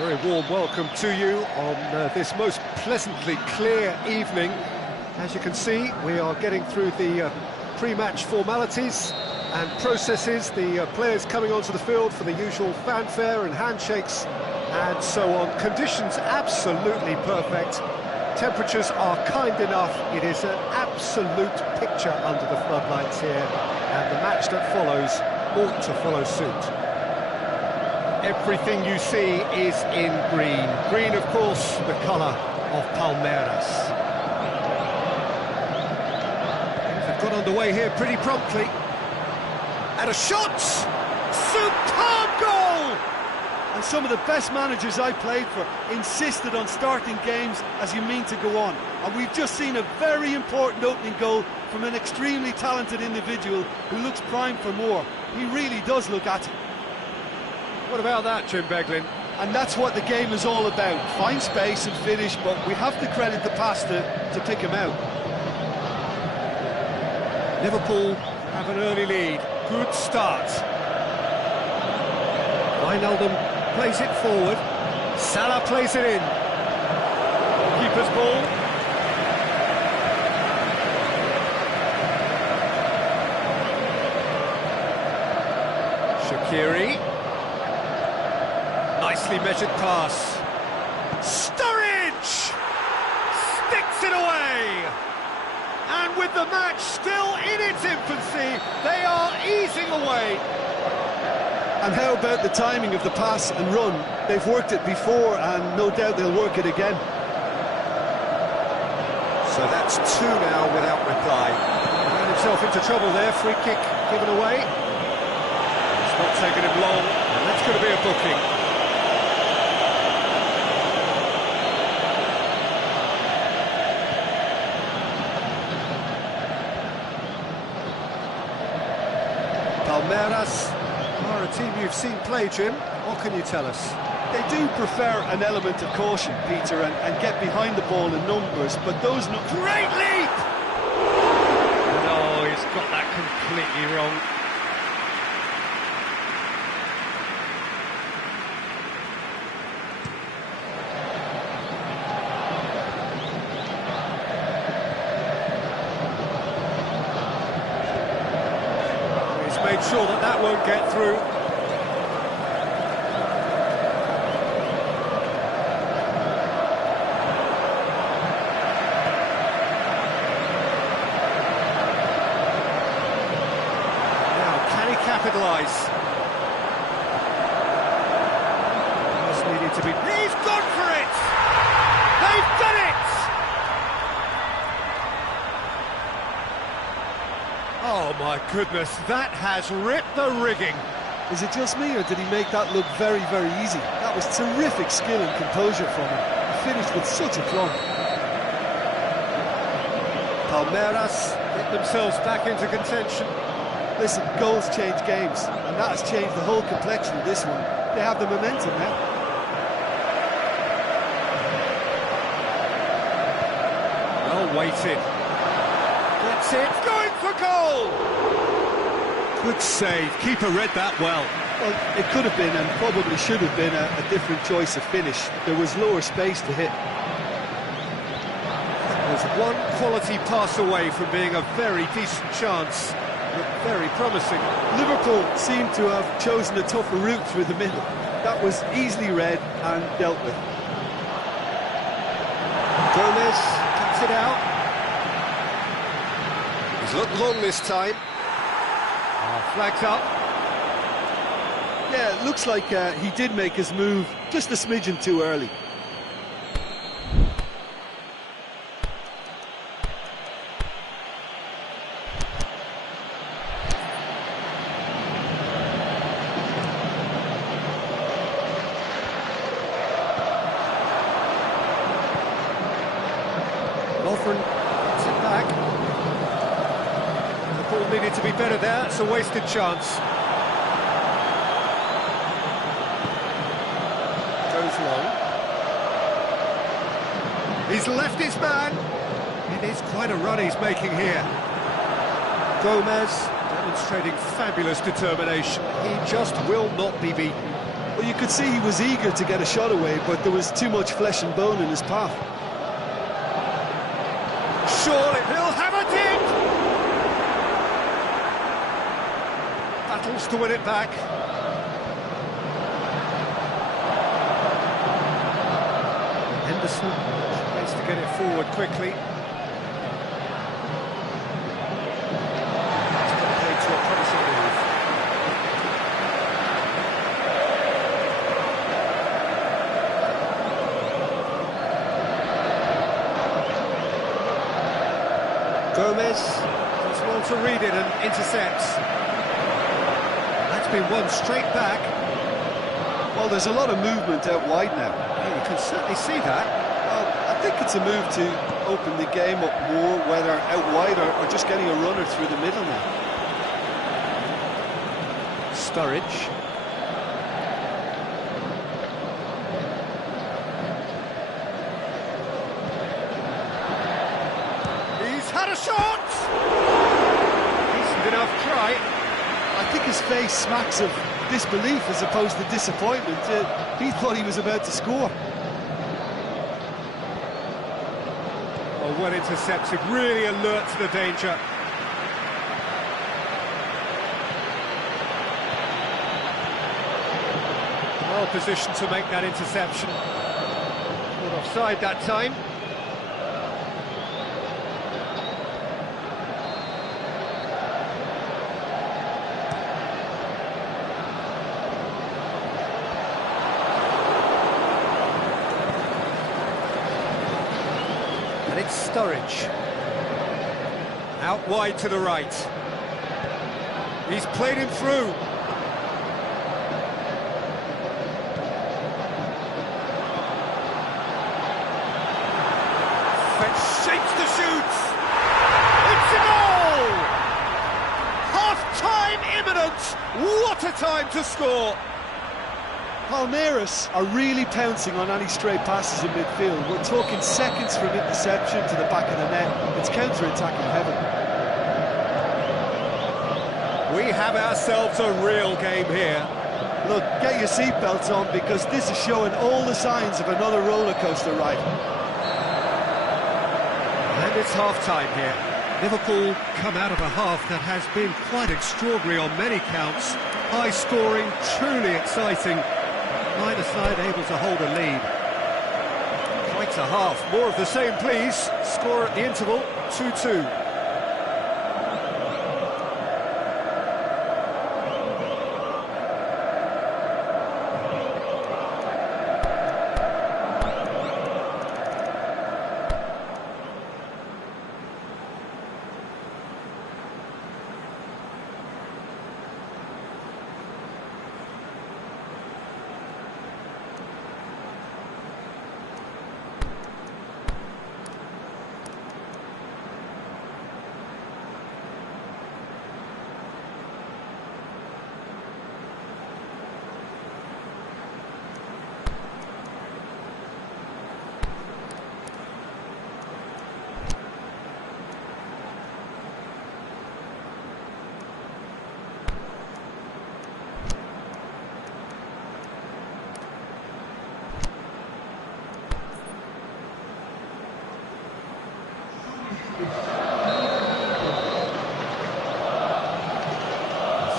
Very warm welcome to you on this most pleasantly clear evening. As you can see, we are getting through the pre-match formalities and processes, the players coming onto the field for the usual fanfare and handshakes and so on. Conditions absolutely perfect. Temperatures are kind enough. It is an absolute picture under the floodlights here, and the match that follows ought to follow suit. Everything you see is in green. Green, of course, the colour of Palmeiras. Things have got underway here pretty promptly. And a shot! Superb goal! And some of the best managers I played for insisted on starting games as you mean to go on. And we've just seen a very important opening goal from an extremely talented individual who looks primed for more. He really does look at it. What about that, Jim Beglin? And that's what the game is all about. Find space and finish, but we have to credit the pastor to pick him out. Liverpool have an early lead. Good start. Wijnaldum plays it forward. Salah plays it in. Keeper's ball. Shaqiri. Nicely measured pass. Sturridge! Sticks it away! And with the match still in its infancy, they are easing away. And how about the timing of the pass and run? They've worked it before, and no doubt they'll work it again. So that's two now without reply. He ran himself into trouble there, free kick given away. It's not taking him long, and that's going to be a booking. Palmeiras are a team you've seen play, Jim. What can you tell us? They do prefer an element of caution, Peter, and get behind the ball in numbers, but those... Great leap! No, he's got that completely wrong. Made sure that that won't get through. Now, can he capitalise? Just needed to be... He's gone for it! They've done it! Oh my goodness, that has ripped the rigging. Is it just me, or did he make that look very, very easy? That was terrific skill and composure from him. He finished with such aplomb. Palmeiras get themselves back into contention. Listen, goals change games, and that has changed the whole complexion of this one. They have the momentum now. Well weighted. That's it. Going for goal! Good save. Keeper read that well. Well, it could have been, and probably should have been, a different choice of finish. There was lower space to hit. There's one quality pass away from being a very decent chance. Looked very promising. Liverpool seemed to have chosen a tougher route through the middle. That was easily read and dealt with. Gomez cuts it out. He's looked long this time. Flags up. Yeah, it looks like he did make his move just a smidgen too early. Lovren gets it back. The ball needed to be better there. It's a wasted chance. Goes long. He's left his man. It is quite a run he's making here. Gomez demonstrating fabulous determination. He just will not be beaten. Well, you could see he was eager to get a shot away, but there was too much flesh and bone in his path. Surely he'll have a dig! Battles to win it back. Henderson tries to get it forward quickly. Played to a promising move. Gomez does well to read it and intercepts. That's been one straight back. Well, there's a lot of movement out wide now. Yeah, you can certainly see that. Well, I think it's a move to open the game up more, whether out wide or just getting a runner through the middle now. Sturridge. He's had a shot! Decent enough try. I think his face smacks of disbelief as opposed to disappointment. He thought he was about to score. Oh, well intercepted, really alert to the danger. Well positioned to make that interception. Not offside that time. And it's Sturridge. Out wide to the right. He's played him through. Shapes the shoots. It's a goal! Half-time imminent. What a time to score. Palmeiras are really pouncing on any stray passes in midfield. We're talking seconds from interception to the back of the net. It's counter-attacking heaven. We have ourselves a real game here. Look, get your seatbelts on because this is showing all the signs of another roller coaster ride. And it's half-time here. Liverpool come out of a half that has been quite extraordinary on many counts. High-scoring, truly exciting. Neither side able to hold a lead. Quite a half. More of the same, please. Score at the interval, 2-2.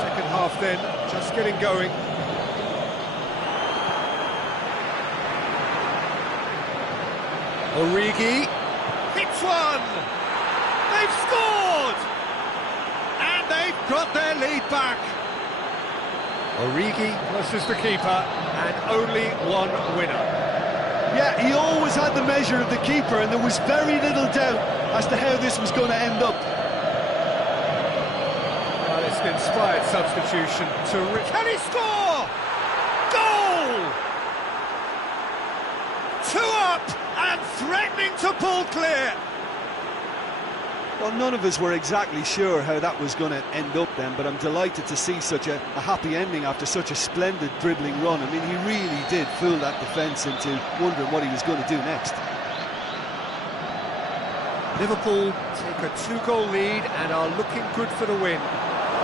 Second half then, just getting going. Origi hits one! They've scored! And they've got their lead back. Origi versus the keeper, and only one winner. Yeah, he always had the measure of the keeper, and there was very little doubt as to how this was going to end up. Well, it's an inspired substitution to... Can he score? Goal! 2 up and threatening to pull clear. Well, none of us were exactly sure how that was going to end up then, but I'm delighted to see such a happy ending after such a splendid dribbling run. I mean, he really did fool that defence into wondering what he was going to do next. Liverpool take a 2-goal lead and are looking good for the win.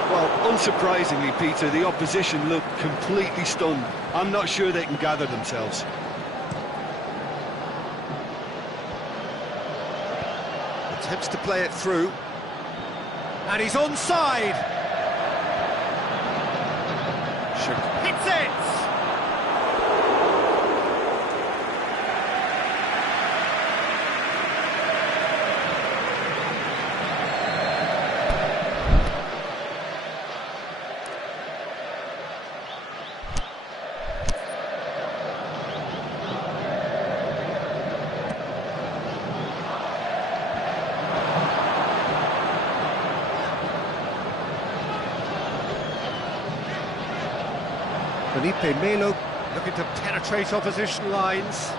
Well, unsurprisingly, Peter, the opposition look completely stunned. I'm not sure they can gather themselves. Attempts to play it through. And he's onside! Hits it! Felipe Melo looking to penetrate opposition lines.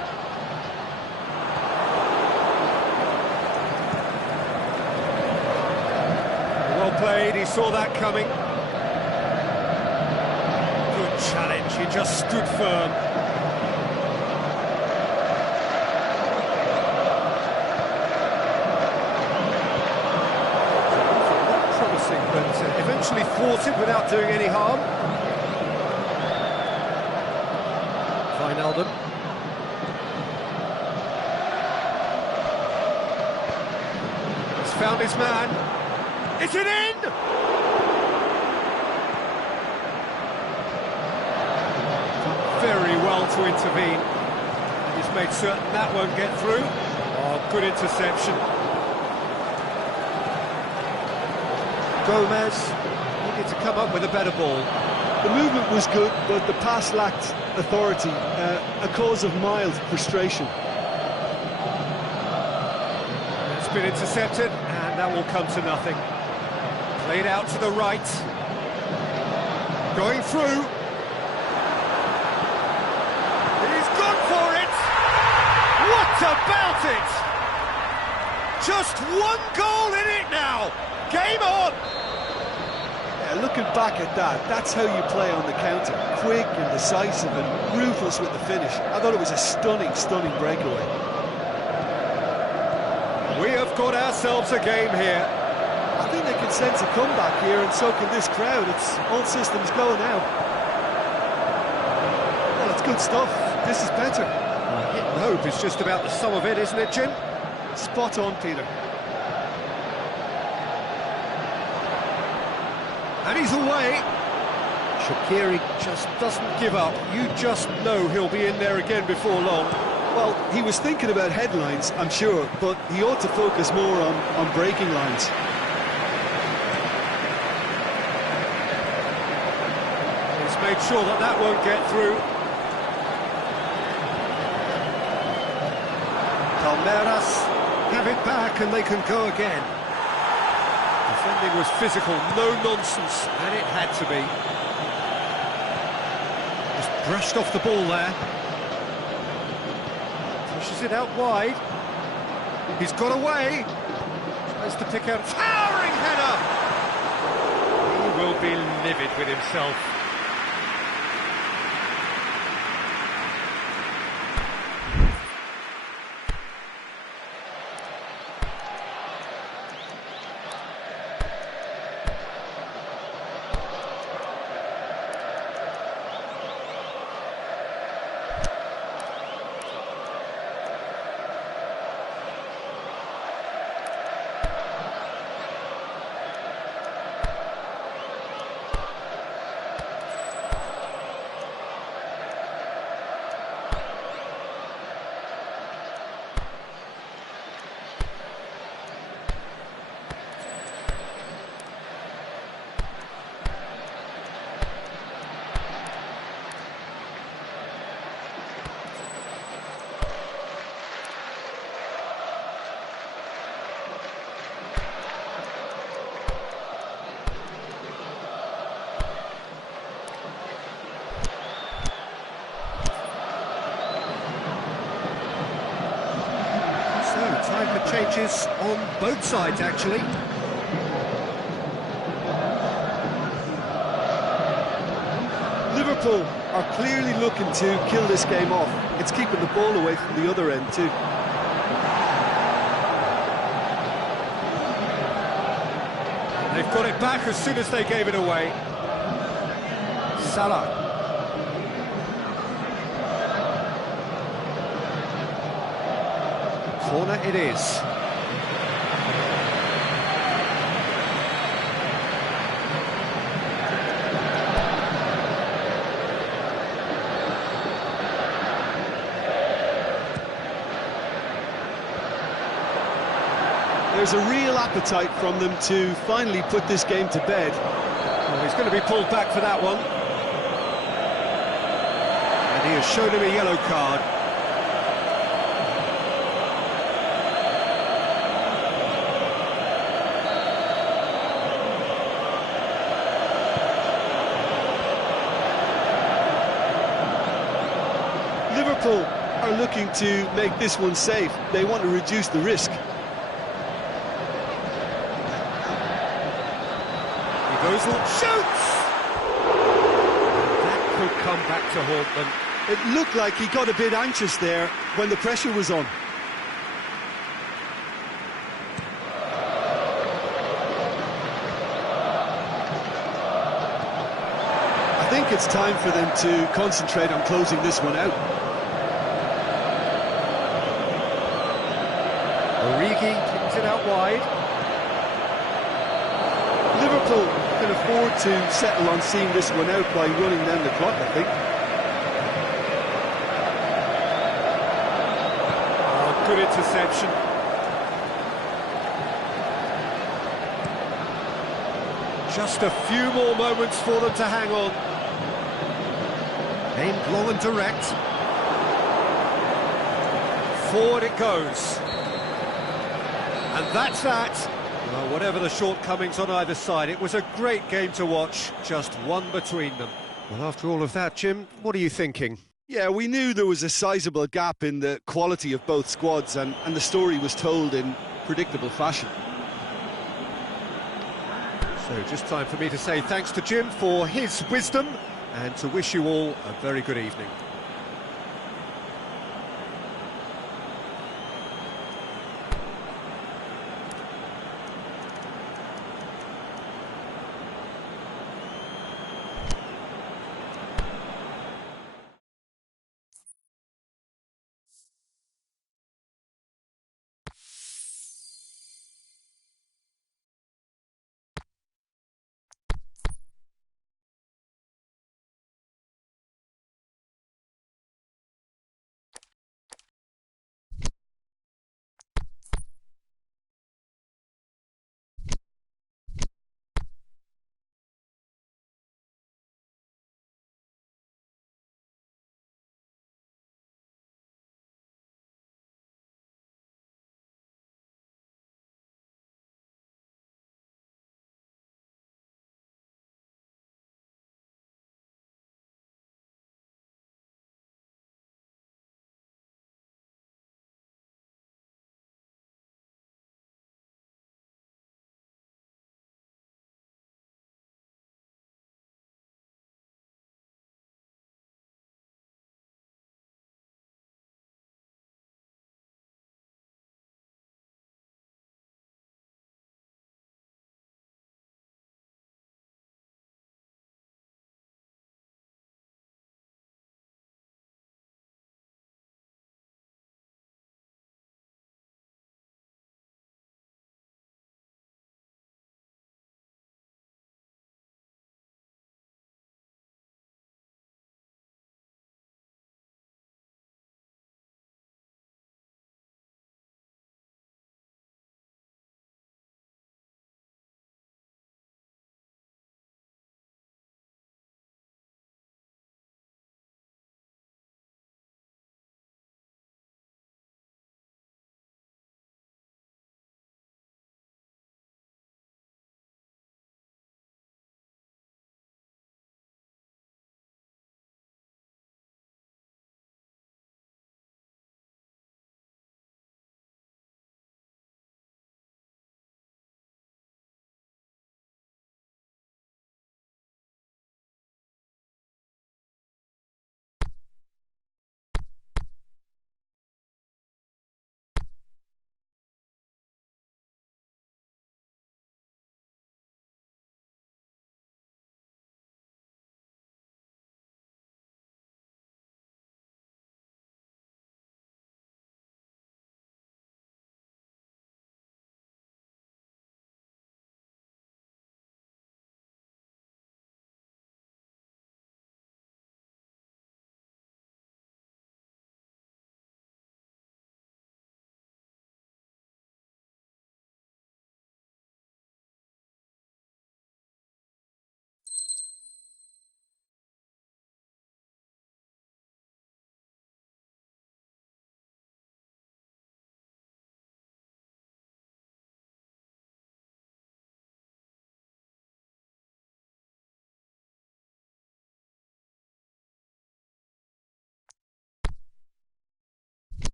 Well played, he saw that coming. Good challenge, he just stood firm. Promising, but eventually thwarted without doing any harm. Wijnaldum. He's found his man. Is it in? Very well to intervene. And he's made certain that won't get through. Oh, good interception. Gomez needed to come up with a better ball. The movement was good, but the pass lacked authority, a cause of mild frustration. It's been intercepted, and that will come to nothing. Played out to the right. Going through. He's gone for it! What about it? Just one goal in it now! Game on! Looking back at that, that's how you play on the counter. Quick and decisive and ruthless with the finish. I thought it was a stunning, stunning breakaway. We have got ourselves a game here. I think they can sense a comeback here, and so can this crowd. It's all systems go now. Well, it's good stuff. This is better. Hit and hope is just about the sum of it, isn't it, Jim? Spot on, Peter. And he's away. Shaqiri just doesn't give up. You just know he'll be in there again before long. Well, he was thinking about headlines, I'm sure, but he ought to focus more on breaking lines. He's made sure that that won't get through. Palmeiras have it back and they can go again. Defending was physical, no nonsense, and it had to be. Just brushed off the ball there. Pushes it out wide. He's got away. Tries to pick out a towering header. He will be livid with himself. Time for changes on both sides, actually. Liverpool are clearly looking to kill this game off. It's keeping the ball away from the other end too. they've got it back as soon as they gave it away. Salah. Corner it is. There's a real appetite from them to finally put this game to bed. Well, he's going to be pulled back for that one. And he has shown him a yellow card. Liverpool are looking to make this one safe. They want to reduce the risk. Goes and shoots! That could come back to haunt them. It looked like he got a bit anxious there when the pressure was on. I think it's time for them to concentrate on closing this one out. Origi kicks it out wide. Liverpool can afford to settle on seeing this one out by running down the clock, I think. Oh, good interception. Just a few more moments for them to hang on. Aimed long and direct. Forward it goes. And that's that. Well, whatever the shortcomings on either side, it was a great game to watch, just one between them. Well, after all of that, Jim, what are you thinking? Yeah, we knew there was a sizable gap in the quality of both squads, and the story was told in predictable fashion. So just time for me to say thanks to Jim for his wisdom and to wish you all a very good evening.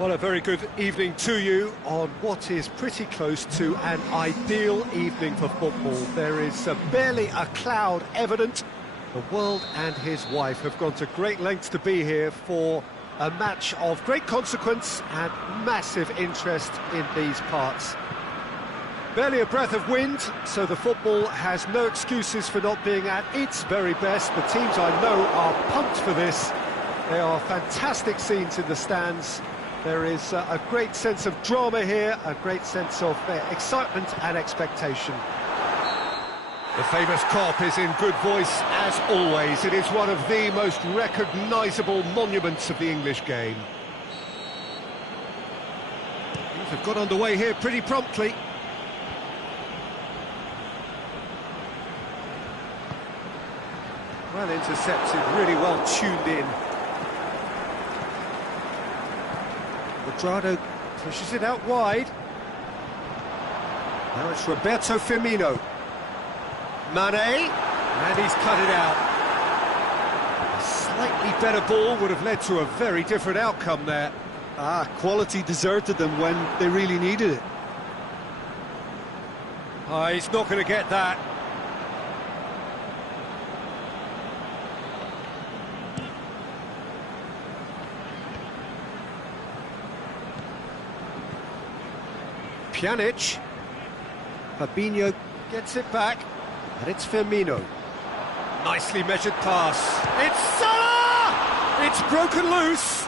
Well, a very good evening to you on what is pretty close to an ideal evening for football. There is barely a cloud evident. The world and his wife have gone to great lengths to be here for a match of great consequence and massive interest in these parts. Barely a breath of wind, so the football has no excuses for not being at its very best. The teams I know are pumped for this. There are fantastic scenes in the stands. There is a great sense of drama here, a great sense of excitement and expectation. The famous Kop is in good voice as always. It is one of the most recognisable monuments of the English game. Things have got underway here pretty promptly. Well intercepted, really well tuned in. Quadrado pushes it out wide. Now it's Roberto Firmino. Mane, and he's cut it out. A slightly better ball would have led to a very different outcome there. Quality deserted them when they really needed it. He's not going to get that. Pjanic. Fabinho gets it back, and it's Firmino. Nicely measured pass. It's Salah! It's broken loose.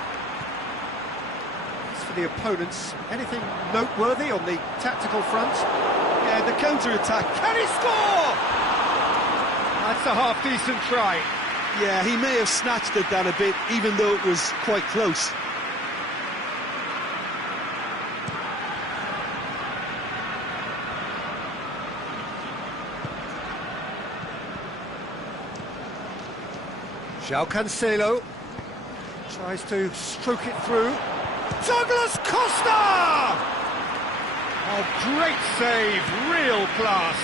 As for the opponents, anything noteworthy on the tactical front? Yeah, the counter-attack. Can he score? That's a half-decent try. Yeah, he may have snatched it down a bit, even though it was quite close. João Cancelo tries to stroke it through. Douglas Costa! Oh, great save, real class.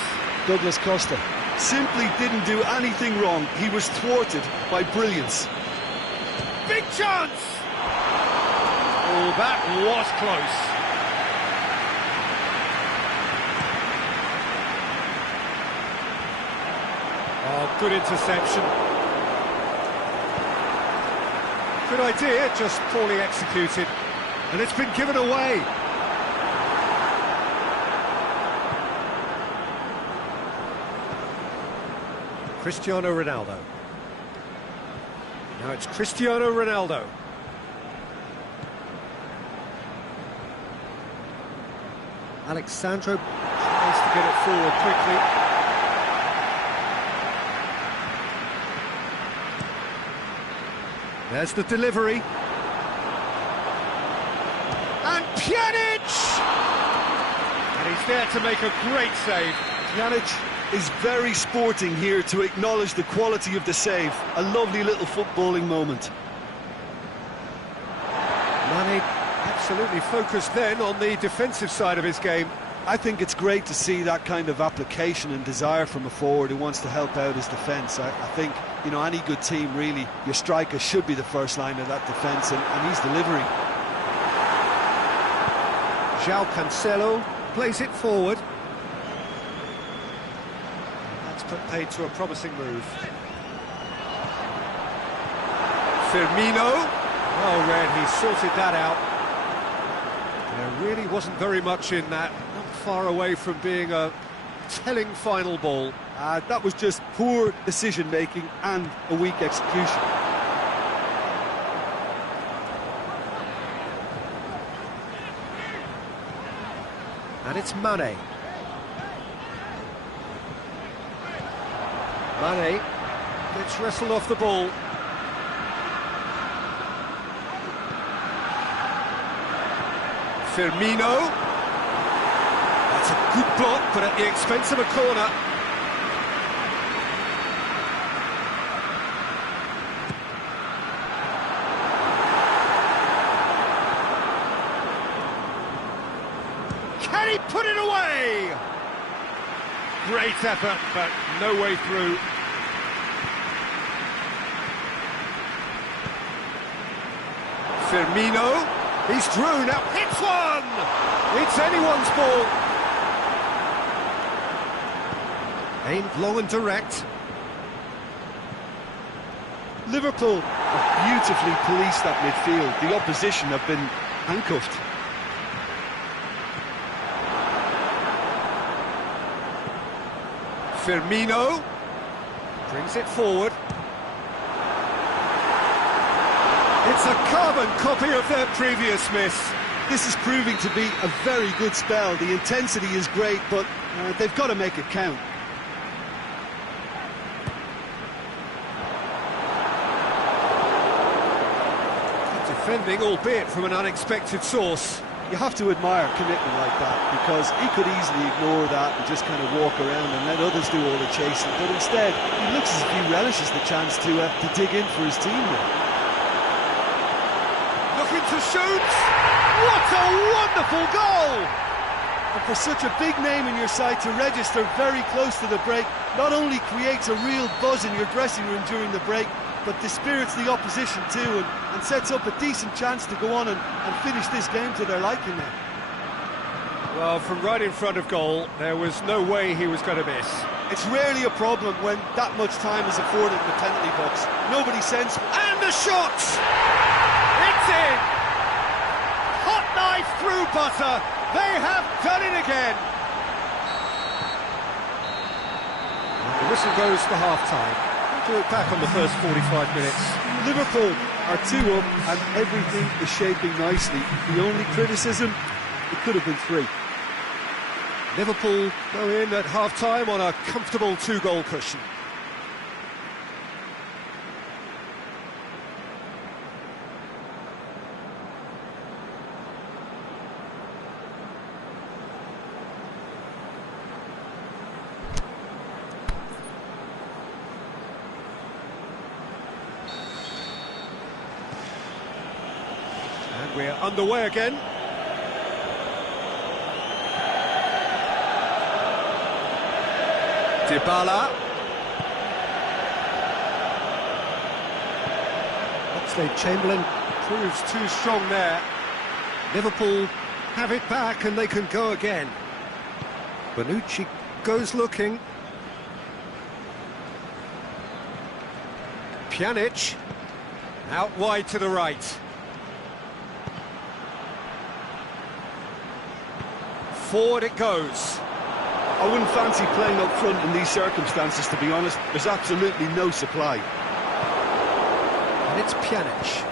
Douglas Costa simply didn't do anything wrong. He was thwarted by brilliance. Big chance! Oh, that was close. Oh, good interception. Good idea, just poorly executed. And it's been given away. Cristiano Ronaldo. Now it's Cristiano Ronaldo. Alexandro tries to get it forward quickly. There's the delivery. And Pjanic! And he's there to make a great save. Pjanic is very sporting here to acknowledge the quality of the save. A lovely little footballing moment. Mane absolutely focused then on the defensive side of his game. I think it's great to see that kind of application and desire from a forward who wants to help out his defence. I think, you know, any good team, really, your striker should be the first line of that defence, and he's delivering. João Cancelo plays it forward. That's put paid to a promising move. Firmino. Oh, Red, he sorted that out. There really wasn't very much in that. Not far away from being a telling final ball. That was just poor decision-making and a weak execution. And it's Mane. Mane gets wrestled off the ball. Firmino. That's a good block, but at the expense of a corner. Can he put it away? Great effort, but no way through. Firmino. He's through now. Hits one! It's anyone's ball. Aimed low and direct. Liverpool have beautifully policed that midfield. The opposition have been handcuffed. Firmino brings it forward. It's a carbon copy of their previous miss. This is proving to be a very good spell. The intensity is great, but they've got to make it count. Defending, albeit from an unexpected source. You have to admire commitment like that, because he could easily ignore that and just kind of walk around and let others do all the chasing, but instead he looks as if he relishes the chance to dig in for his team there. Looking to shoot! What a wonderful goal! And for such a big name in your side to register very close to the break, not only creates a real buzz in your dressing room during the break, but dispirits the opposition too, and sets up a decent chance to go on and finish this game to their liking now. Well, from right in front of goal, there was no way he was going to miss. It's rarely a problem when that much time is afforded in the penalty box. Nobody sends... And the shot! It's in! Hot knife through butter! They have done it again! And the whistle goes for half-time. To look back on the first 45 minutes. Liverpool are 2 up and everything is shaping nicely. The only criticism, it could have been 3. Liverpool go in at half-time on a comfortable 2-goal cushion. And we're underway again. Dybala. Oxlade-Chamberlain proves too strong there. Liverpool have it back and they can go again. Bonucci goes looking. Pjanic out wide to the right. Forward it goes. I wouldn't fancy playing up front in these circumstances, to be honest. There's absolutely no supply. And it's Pjanic.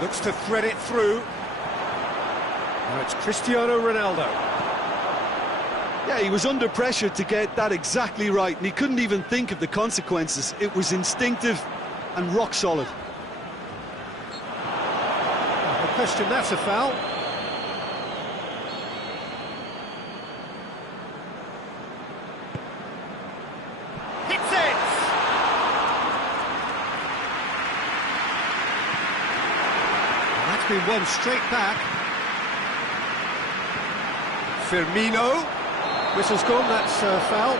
Looks to thread it through. Now it's Cristiano Ronaldo. Yeah, he was under pressure to get that exactly right, and he couldn't even think of the consequences. It was instinctive and rock solid. No question, that's a foul. Been one straight back. Firmino. Whistle's gone, that's foul.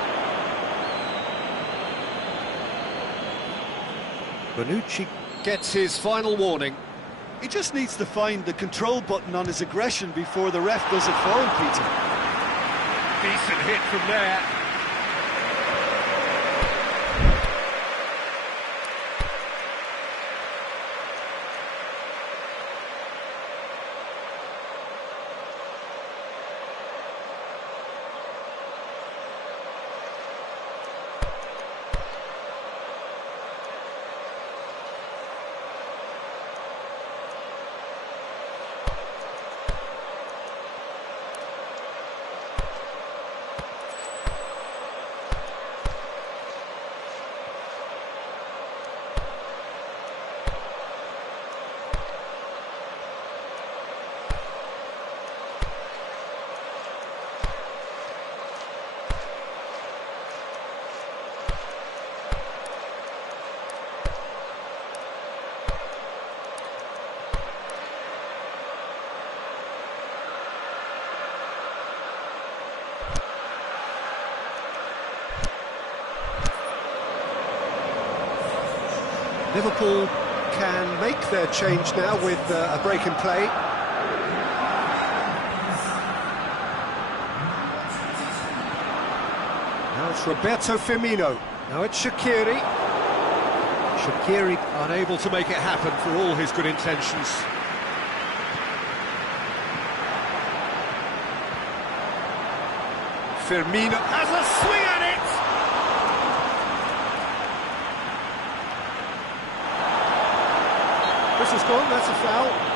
Bonucci gets his final warning. He just needs to find the control button on his aggression before the ref does it for him, Peter. Decent hit from there. Liverpool can make their change now with a break in play. Now it's Roberto Firmino. Now it's Shaqiri. Shaqiri unable to make it happen for all his good intentions. Firmino has a swing at it! This is gone, that's a foul.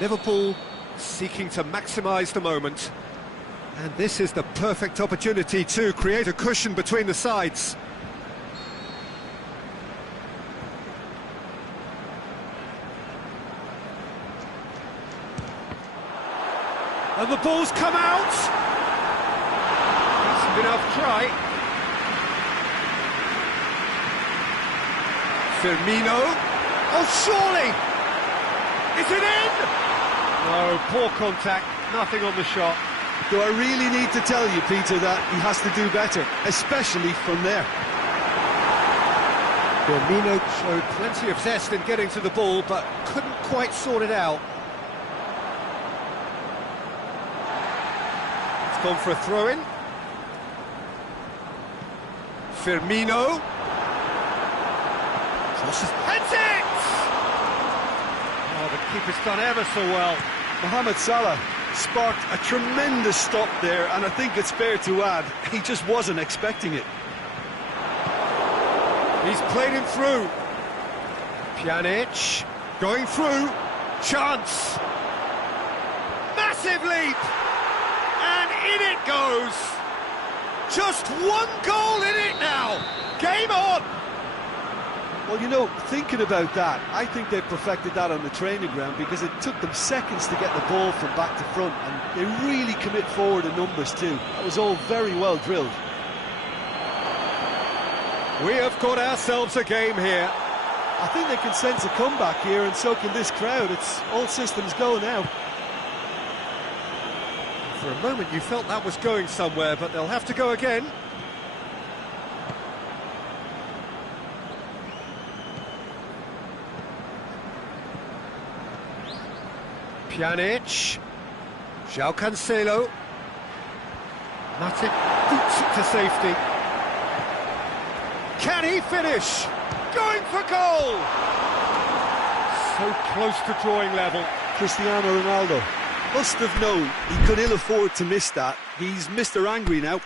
Liverpool seeking to maximise the moment. And this is the perfect opportunity to create a cushion between the sides. And the ball's come out! Decent enough try. Firmino. Oh, surely! Is it in? No, poor contact, nothing on the shot. Do I really need to tell you, Peter, that he has to do better, especially from there? Firmino showed plenty of zest in getting to the ball, but couldn't quite sort it out. It's gone for a throw-in. Firmino. Crosses. Heads it! Oh, the keeper's done ever so well. Mohamed Salah sparked a tremendous stop there, and I think it's fair to add, he just wasn't expecting it. He's played him through. Pjanic going through. Chance. Massive leap. And in it goes. Just one goal in it now. Game on. Well, you know, thinking about that, I think they perfected that on the training ground because it took them seconds to get the ball from back to front, and they really commit forward in numbers too. That was all very well drilled. We have got ourselves a game here. I think they can sense a comeback here, and so can this crowd. It's all systems go now. For a moment you felt that was going somewhere, but they'll have to go again. Pjanic, João Cancelo, Matip boots it to safety. Can he finish? Going for goal! So close to drawing level. Cristiano Ronaldo must have known he could ill afford to miss that. He's Mr. Angry now.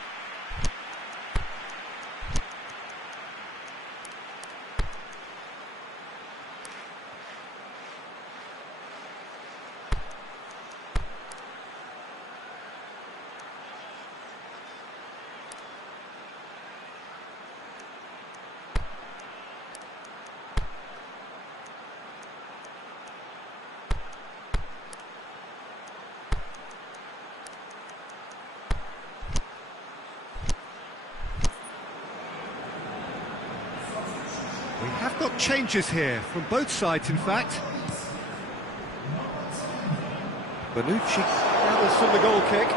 We have got changes here, from both sides in fact. Bonucci gathers from the goal kick.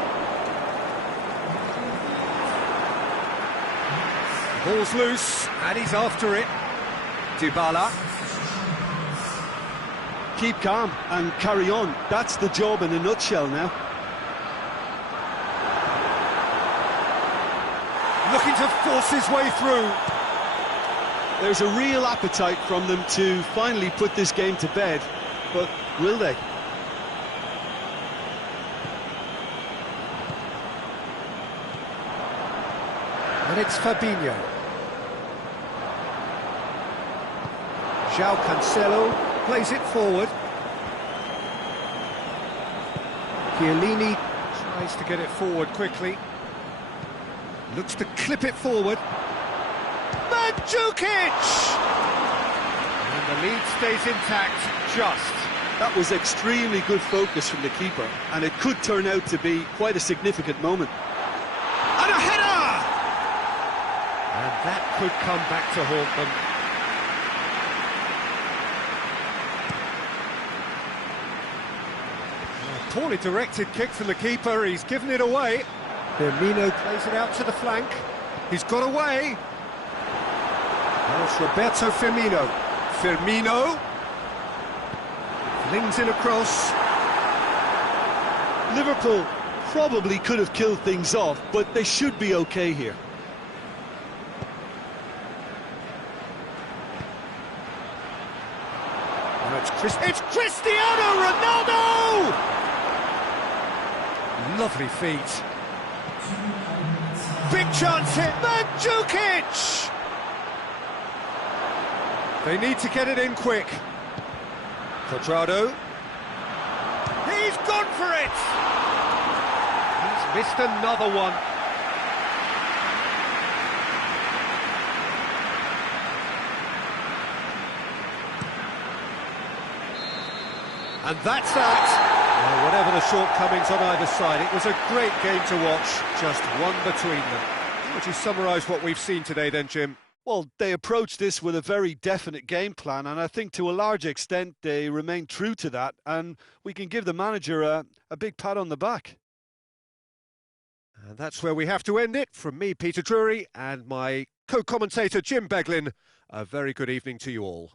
The ball's loose, and he's after it. Dybala. Keep calm and carry on. That's the job in a nutshell now. Looking to force his way through. There's a real appetite from them to finally put this game to bed, but will they? And it's Fabinho. João Cancelo plays it forward. Chiellini tries to get it forward quickly. Looks to clip it forward. Mandzukic! And the lead stays intact, just. That was extremely good focus from the keeper, and it could turn out to be quite a significant moment. And a header! And that could come back to haunt them. A poorly directed kick from the keeper, he's given it away. Firmino plays it out to the flank. He's got away. Now it's Roberto Firmino. Firmino flings in across. Liverpool probably could have killed things off, but they should be okay here. It's Cristiano Ronaldo! Lovely feet. Big chance here. Mandzukic! They need to get it in quick. Quadrado. He's gone for it! He's missed another one. And that's that. Well, whatever the shortcomings on either side, it was a great game to watch, just one between them. How would you summarise what we've seen today then, Jim? Well, they approached this with a very definite game plan, and I think to a large extent they remained true to that, and we can give the manager a big pat on the back. And that's where we have to end it. From me, Peter Drury, and my co-commentator, Jim Beglin, a very good evening to you all.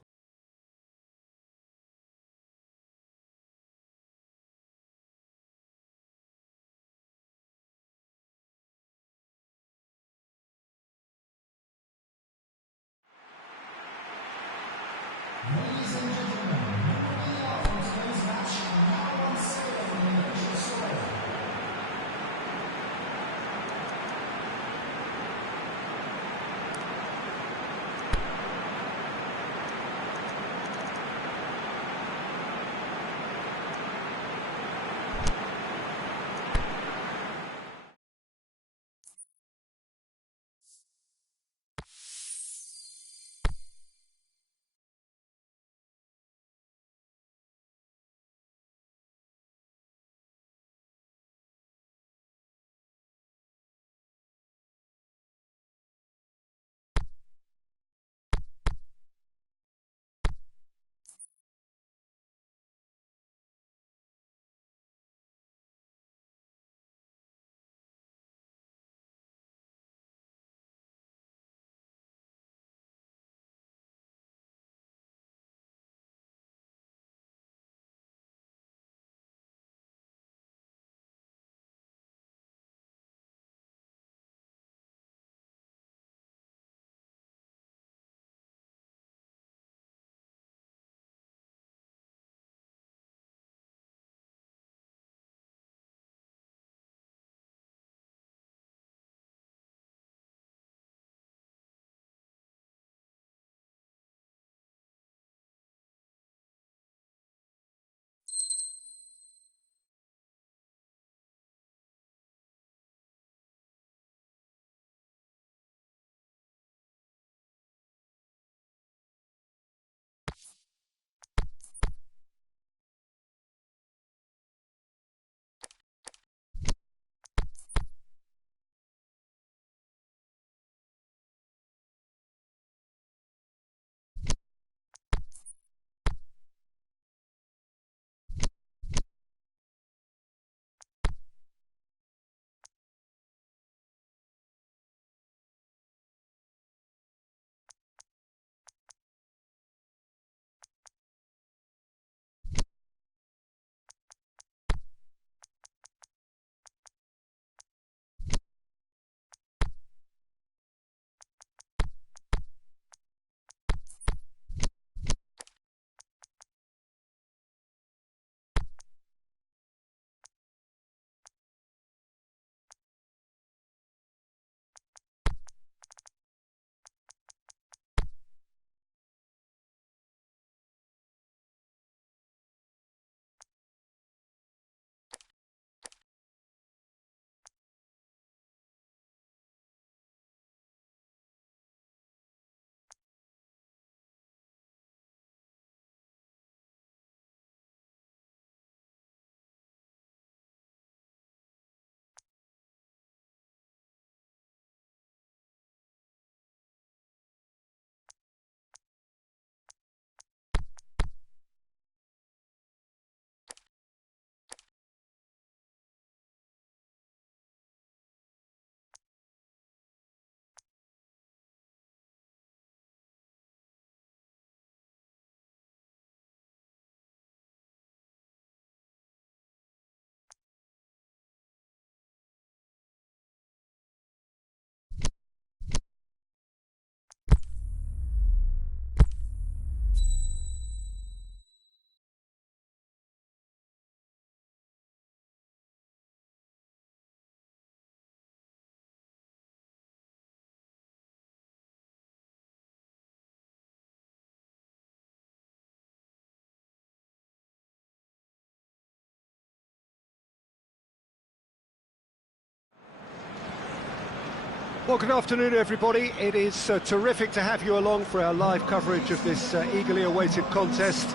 Well, good afternoon, everybody. It is terrific to have you along for our live coverage of this eagerly awaited contest.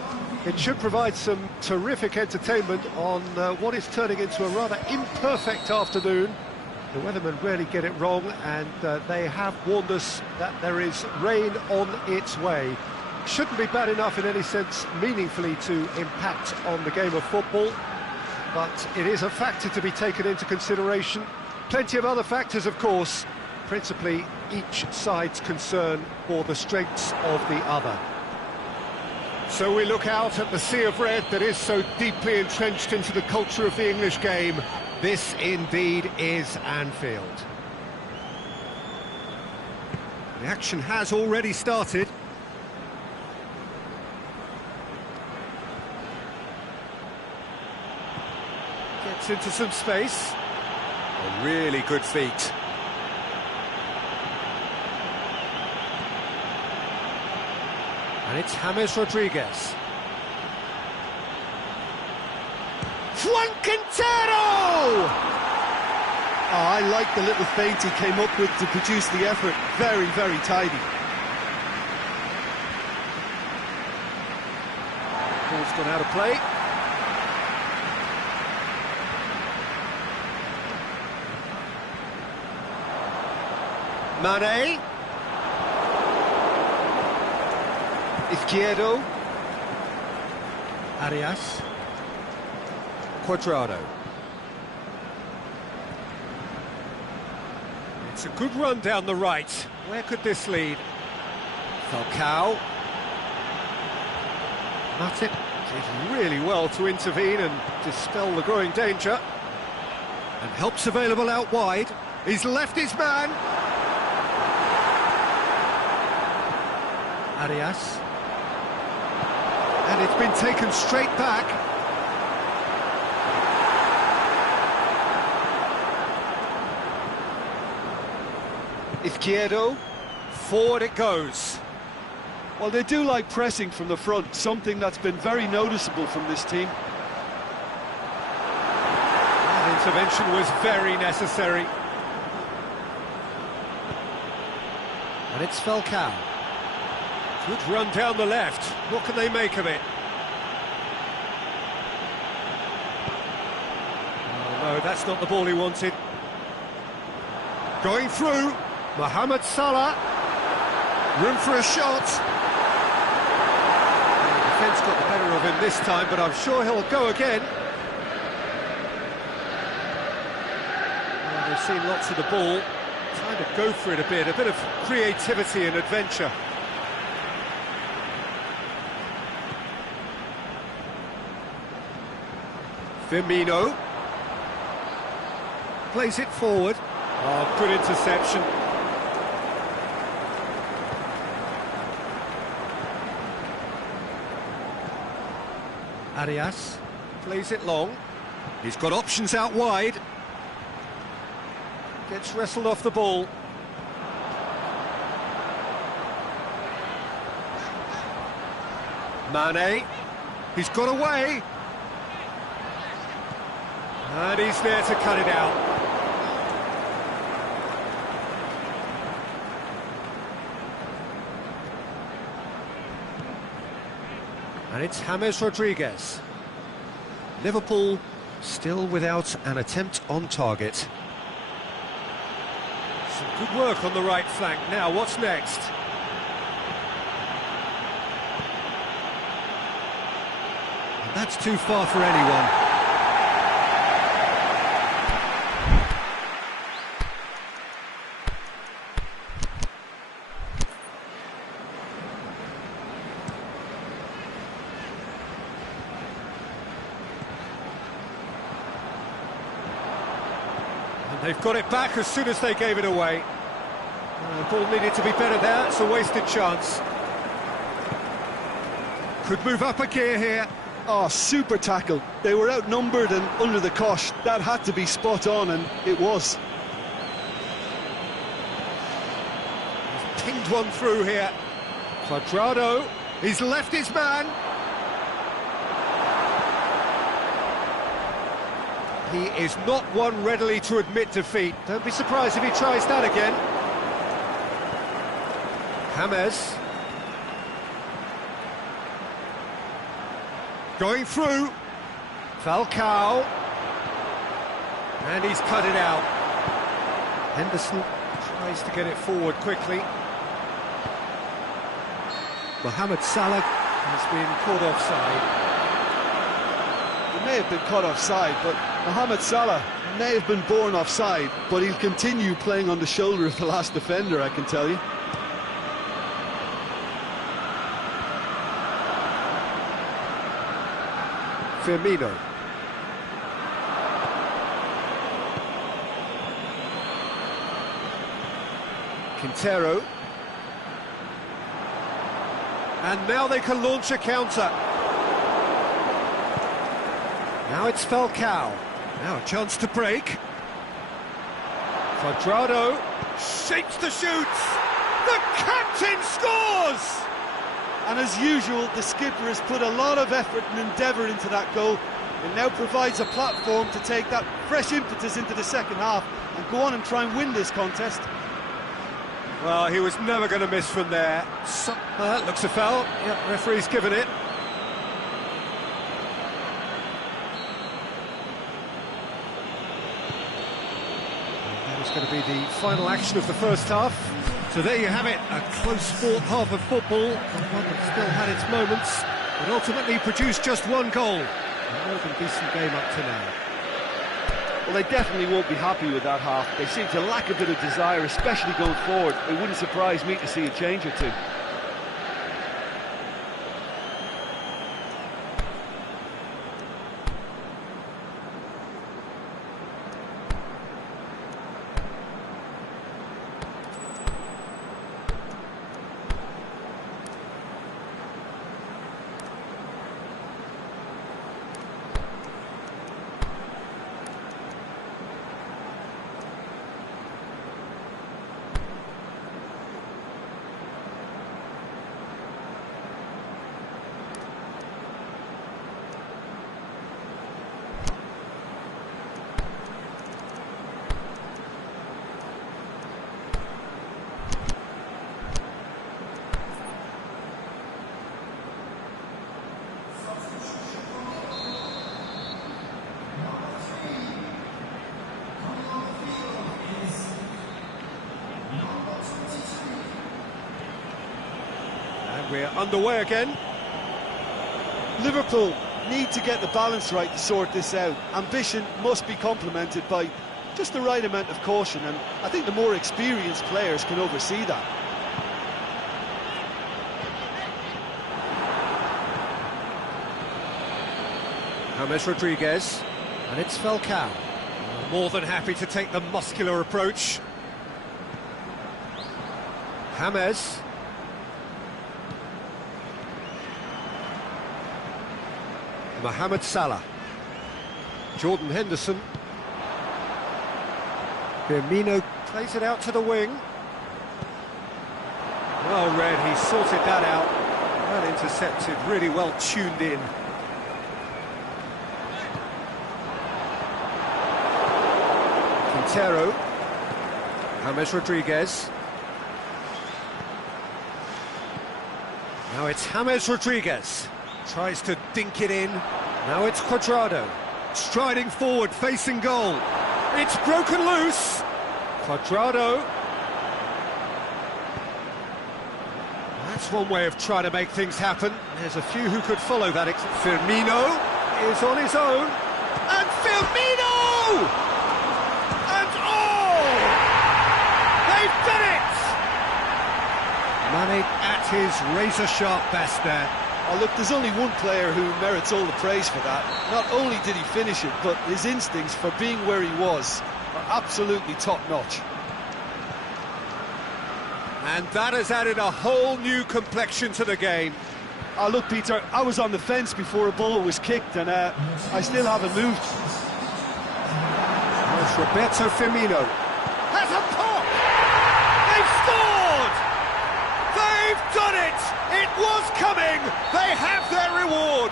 It should provide some terrific entertainment on what is turning into a rather imperfect afternoon. The weathermen rarely get it wrong, and they have warned us that there is rain on its way. Shouldn't be bad enough in any sense meaningfully to impact on the game of football, but it is a factor to be taken into consideration. Plenty of other factors, of course, principally each side's concern for the strengths of the other. So we look out at the sea of red that is so deeply entrenched into the culture of the English game. This indeed is Anfield. The action has already started. Gets into some space. A really good feat. And it's James Rodriguez. Juan Quintero! Oh, I like the little feint he came up with to produce the effort. Very, very tidy. Ball's gone out of play. Mane. Izquierdo. Arias. Cuadrado. It's a good run down the right. Where could this lead? Falcao. Matip did really well to intervene and dispel the growing danger. And help's available out wide. He's left his man. Arias. And it's been taken straight back. Izquierdo. Forward it goes. Well, they do like pressing from the front, something that's been very noticeable from this team. That intervention was very necessary. And it's Falcao. Good run down the left. What can they make of it? Oh, no, that's not the ball he wanted. Going through. Mohamed Salah. Room for a shot. The defence got the better of him this time, but I'm sure he'll go again. Well, they've seen lots of the ball. Trying to go for it a bit of creativity and adventure. Firmino plays it forward. Oh, good interception. Arias plays it long. He's got options out wide. Gets wrestled off the ball. Mane. He's got away. And he's there to cut it out. And it's James Rodriguez. Liverpool still without an attempt on target. Some good work on the right flank. Now, what's next? And that's too far for anyone. They've got it back as soon as they gave it away. The ball needed to be better there, it's a wasted chance. Could move up a gear here. Oh, super tackle. They were outnumbered and under the cosh. That had to be spot on, and it was. He's pinged one through here. Cuadrado, he's left his man. He is not one readily to admit defeat. Don't be surprised if he tries that again. James. Going through. Falcao. And he's cut it out. Henderson tries to get it forward quickly. Mohamed Salah has been caught offside. He may have been caught offside, but Mohamed Salah may have been born offside, but he'll continue playing on the shoulder of the last defender, I can tell you. Firmino. Quintero. And now they can launch a counter. Now it's Falcao. Now a chance to break. Cuadrado shapes the shoots. The captain scores! And as usual, the skipper has put a lot of effort and endeavour into that goal. It now provides a platform to take that fresh impetus into the second half and go on and try and win this contest. Well, he was never going to miss from there. Looks a foul. Yep, referee's given it. That was going to be the final action of the first half. So there you have it, a close fought half of football, one that still had its moments, but ultimately produced just one goal. A more than decent game up to now. Well, they definitely won't be happy with that half. They seem to lack a bit of desire, especially going forward. It wouldn't surprise me to see a change or two. We're underway again. Liverpool need to get the balance right to sort this out. Ambition must be complemented by just the right amount of caution, and I think the more experienced players can oversee that. James Rodriguez, and it's Falcao. More than happy to take the muscular approach. James. Mohamed Salah. Jordan Henderson. Firmino plays it out to the wing. Well read, he sorted that out. Well intercepted, really well tuned in. Quintero. James Rodriguez. Now it's James Rodriguez. Tries to dink it in. Now it's Cuadrado. Striding forward, facing goal. It's broken loose. Cuadrado. That's one way of trying to make things happen. There's a few who could follow that. Firmino is on his own. And Firmino! And they've done it! Mane at his razor-sharp best there. Oh, look, there's only one player who merits all the praise for that. Not only did he finish it, but his instincts for being where he was are absolutely top-notch. And that has added a whole new complexion to the game. Oh, look, Peter, I was on the fence before a ball was kicked, and I still haven't moved. It's Roberto Firmino. Has a pop! They've scored! They've done it! It was coming! They have their reward!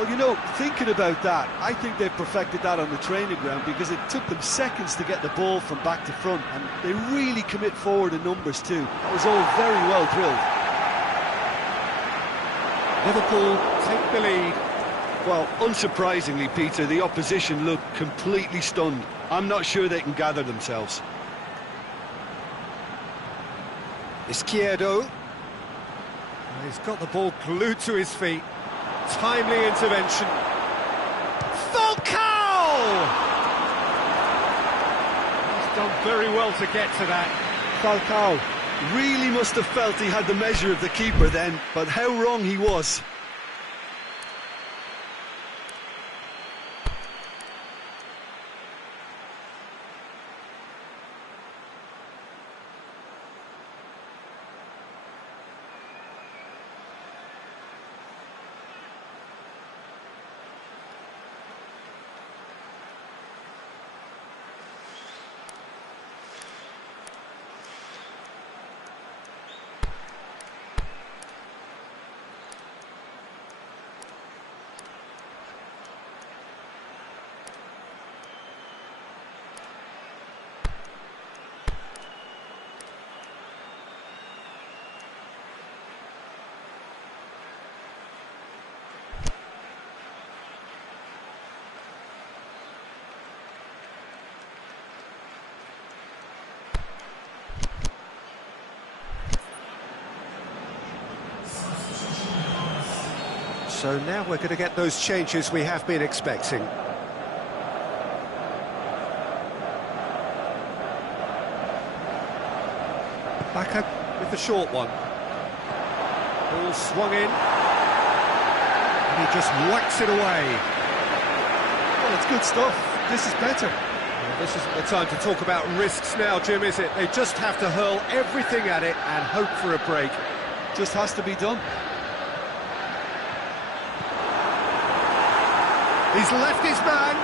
Well, you know, thinking about that, I think they've perfected that on the training ground because it took them seconds to get the ball from back to front, and they really commit forward in numbers too. That was all very well drilled. Liverpool take the lead. Well, unsurprisingly, Peter, the opposition look completely stunned. I'm not sure they can gather themselves. Izquierdo. He's got the ball glued to his feet. Timely intervention. Falcao! He's done very well to get to that. Falcao really must have felt he had the measure of the keeper then, but how wrong he was. So now we're going to get those changes we have been expecting. Back up with the short one. Ball swung in. And he just whacks it away. Well, it's good stuff. This is better. Well, this isn't the time to talk about risks now, Jim, is it? They just have to hurl everything at it and hope for a break. Just has to be done. He's left his man.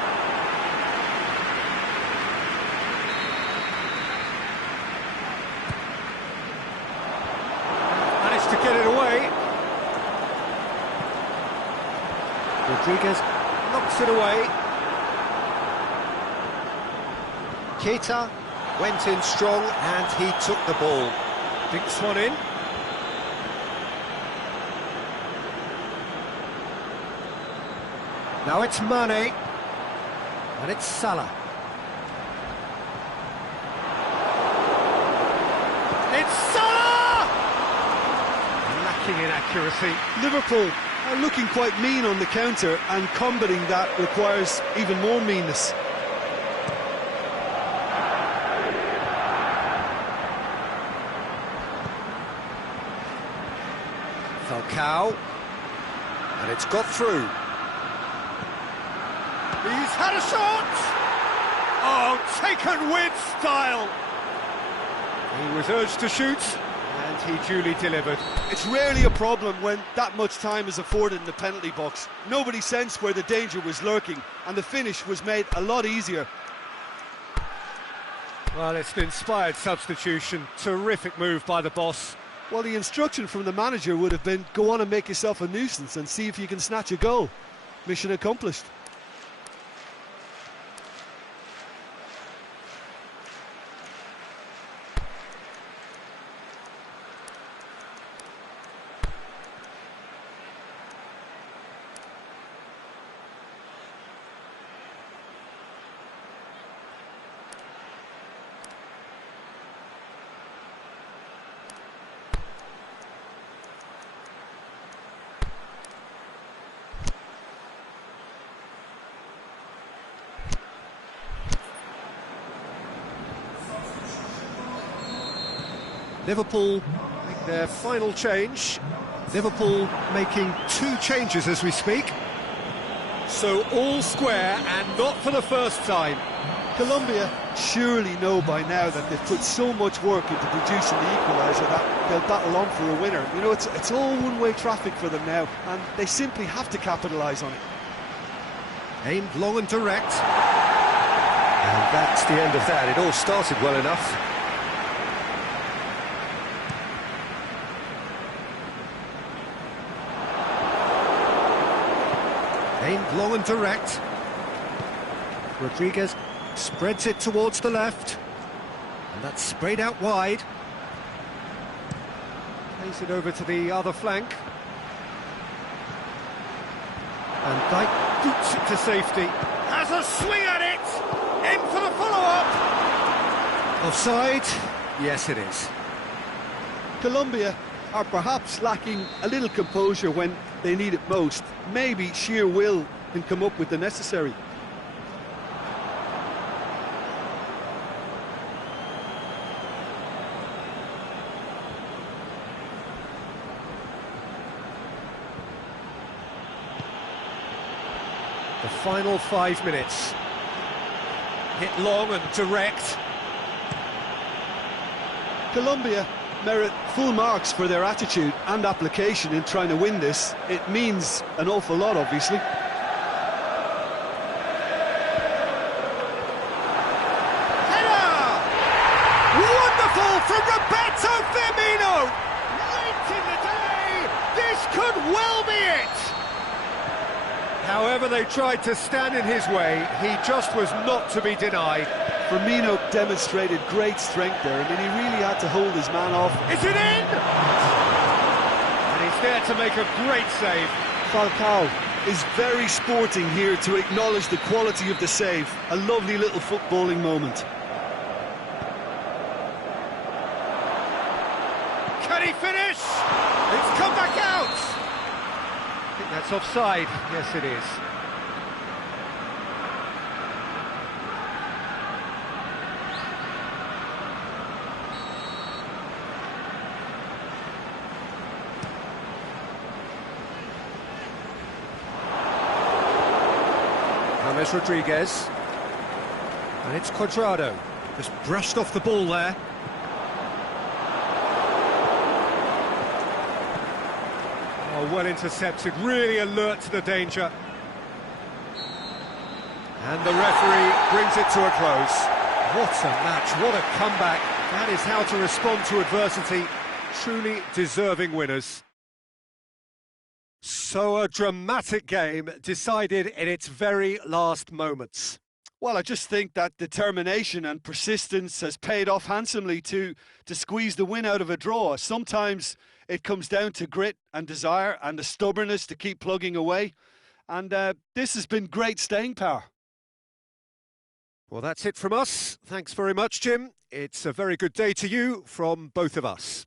Managed to get it away. Rodriguez knocks it away. Keita went in strong and he took the ball. Dinks one in. Now it's Mane, and it's Salah. It's Salah! Lacking in accuracy. Liverpool are looking quite mean on the counter, and combating that requires even more meanness. Falcao, and it's got through. He's had a shot! Oh, taken with style! He was urged to shoot, and he duly delivered. It's rarely a problem when that much time is afforded in the penalty box. Nobody sensed where the danger was lurking, and the finish was made a lot easier. Well, it's an inspired substitution. Terrific move by the boss. Well, the instruction from the manager would have been, go on and make yourself a nuisance and see if you can snatch a goal. Mission accomplished. Liverpool make their final change. Liverpool making 2 changes as we speak. So all square and not for the first time. Colombia surely know by now that they've put so much work into producing the equaliser that they'll battle on for a winner. You know, it's all one-way traffic for them now, and they simply have to capitalise on it. Aimed long and direct. And that's the end of that. It all started well enough. Aimed long and direct. Rodriguez spreads it towards the left. And that's sprayed out wide. Plays it over to the other flank. And Dyke boots it to safety. Has a swing at it. In for the follow-up. Offside? Yes, it is. Colombia are perhaps lacking a little composure when they need it most. Maybe sheer will can come up with the necessary. The final 5 minutes. Hit long and direct. Colombia merit full marks for their attitude and application in trying to win this. It means an awful lot, obviously. Header! Wonderful from Roberto Firmino! Late in the day, this could well be it! However they tried to stand in his way, he just was not to be denied. Firmino demonstrated great strength there. I mean, he really had to hold his man off. Is it in? And he's there to make a great save. Falcao is very sporting here to acknowledge the quality of the save. A lovely little footballing moment. Can he finish? It's come back out! I think that's offside. Yes, it is. James Rodriguez. And it's Cuadrado. Just brushed off the ball there. Oh, well intercepted, really alert to the danger. And the referee brings it to a close. What a match, what a comeback. That is how to respond to adversity. Truly deserving winners. So a dramatic game decided in its very last moments. Well, I just think that determination and persistence has paid off handsomely to squeeze the win out of a draw. Sometimes it comes down to grit and desire and the stubbornness to keep plugging away. And this has been great staying power. Well, that's it from us. Thanks very much, Jim. It's a very good day to you from both of us.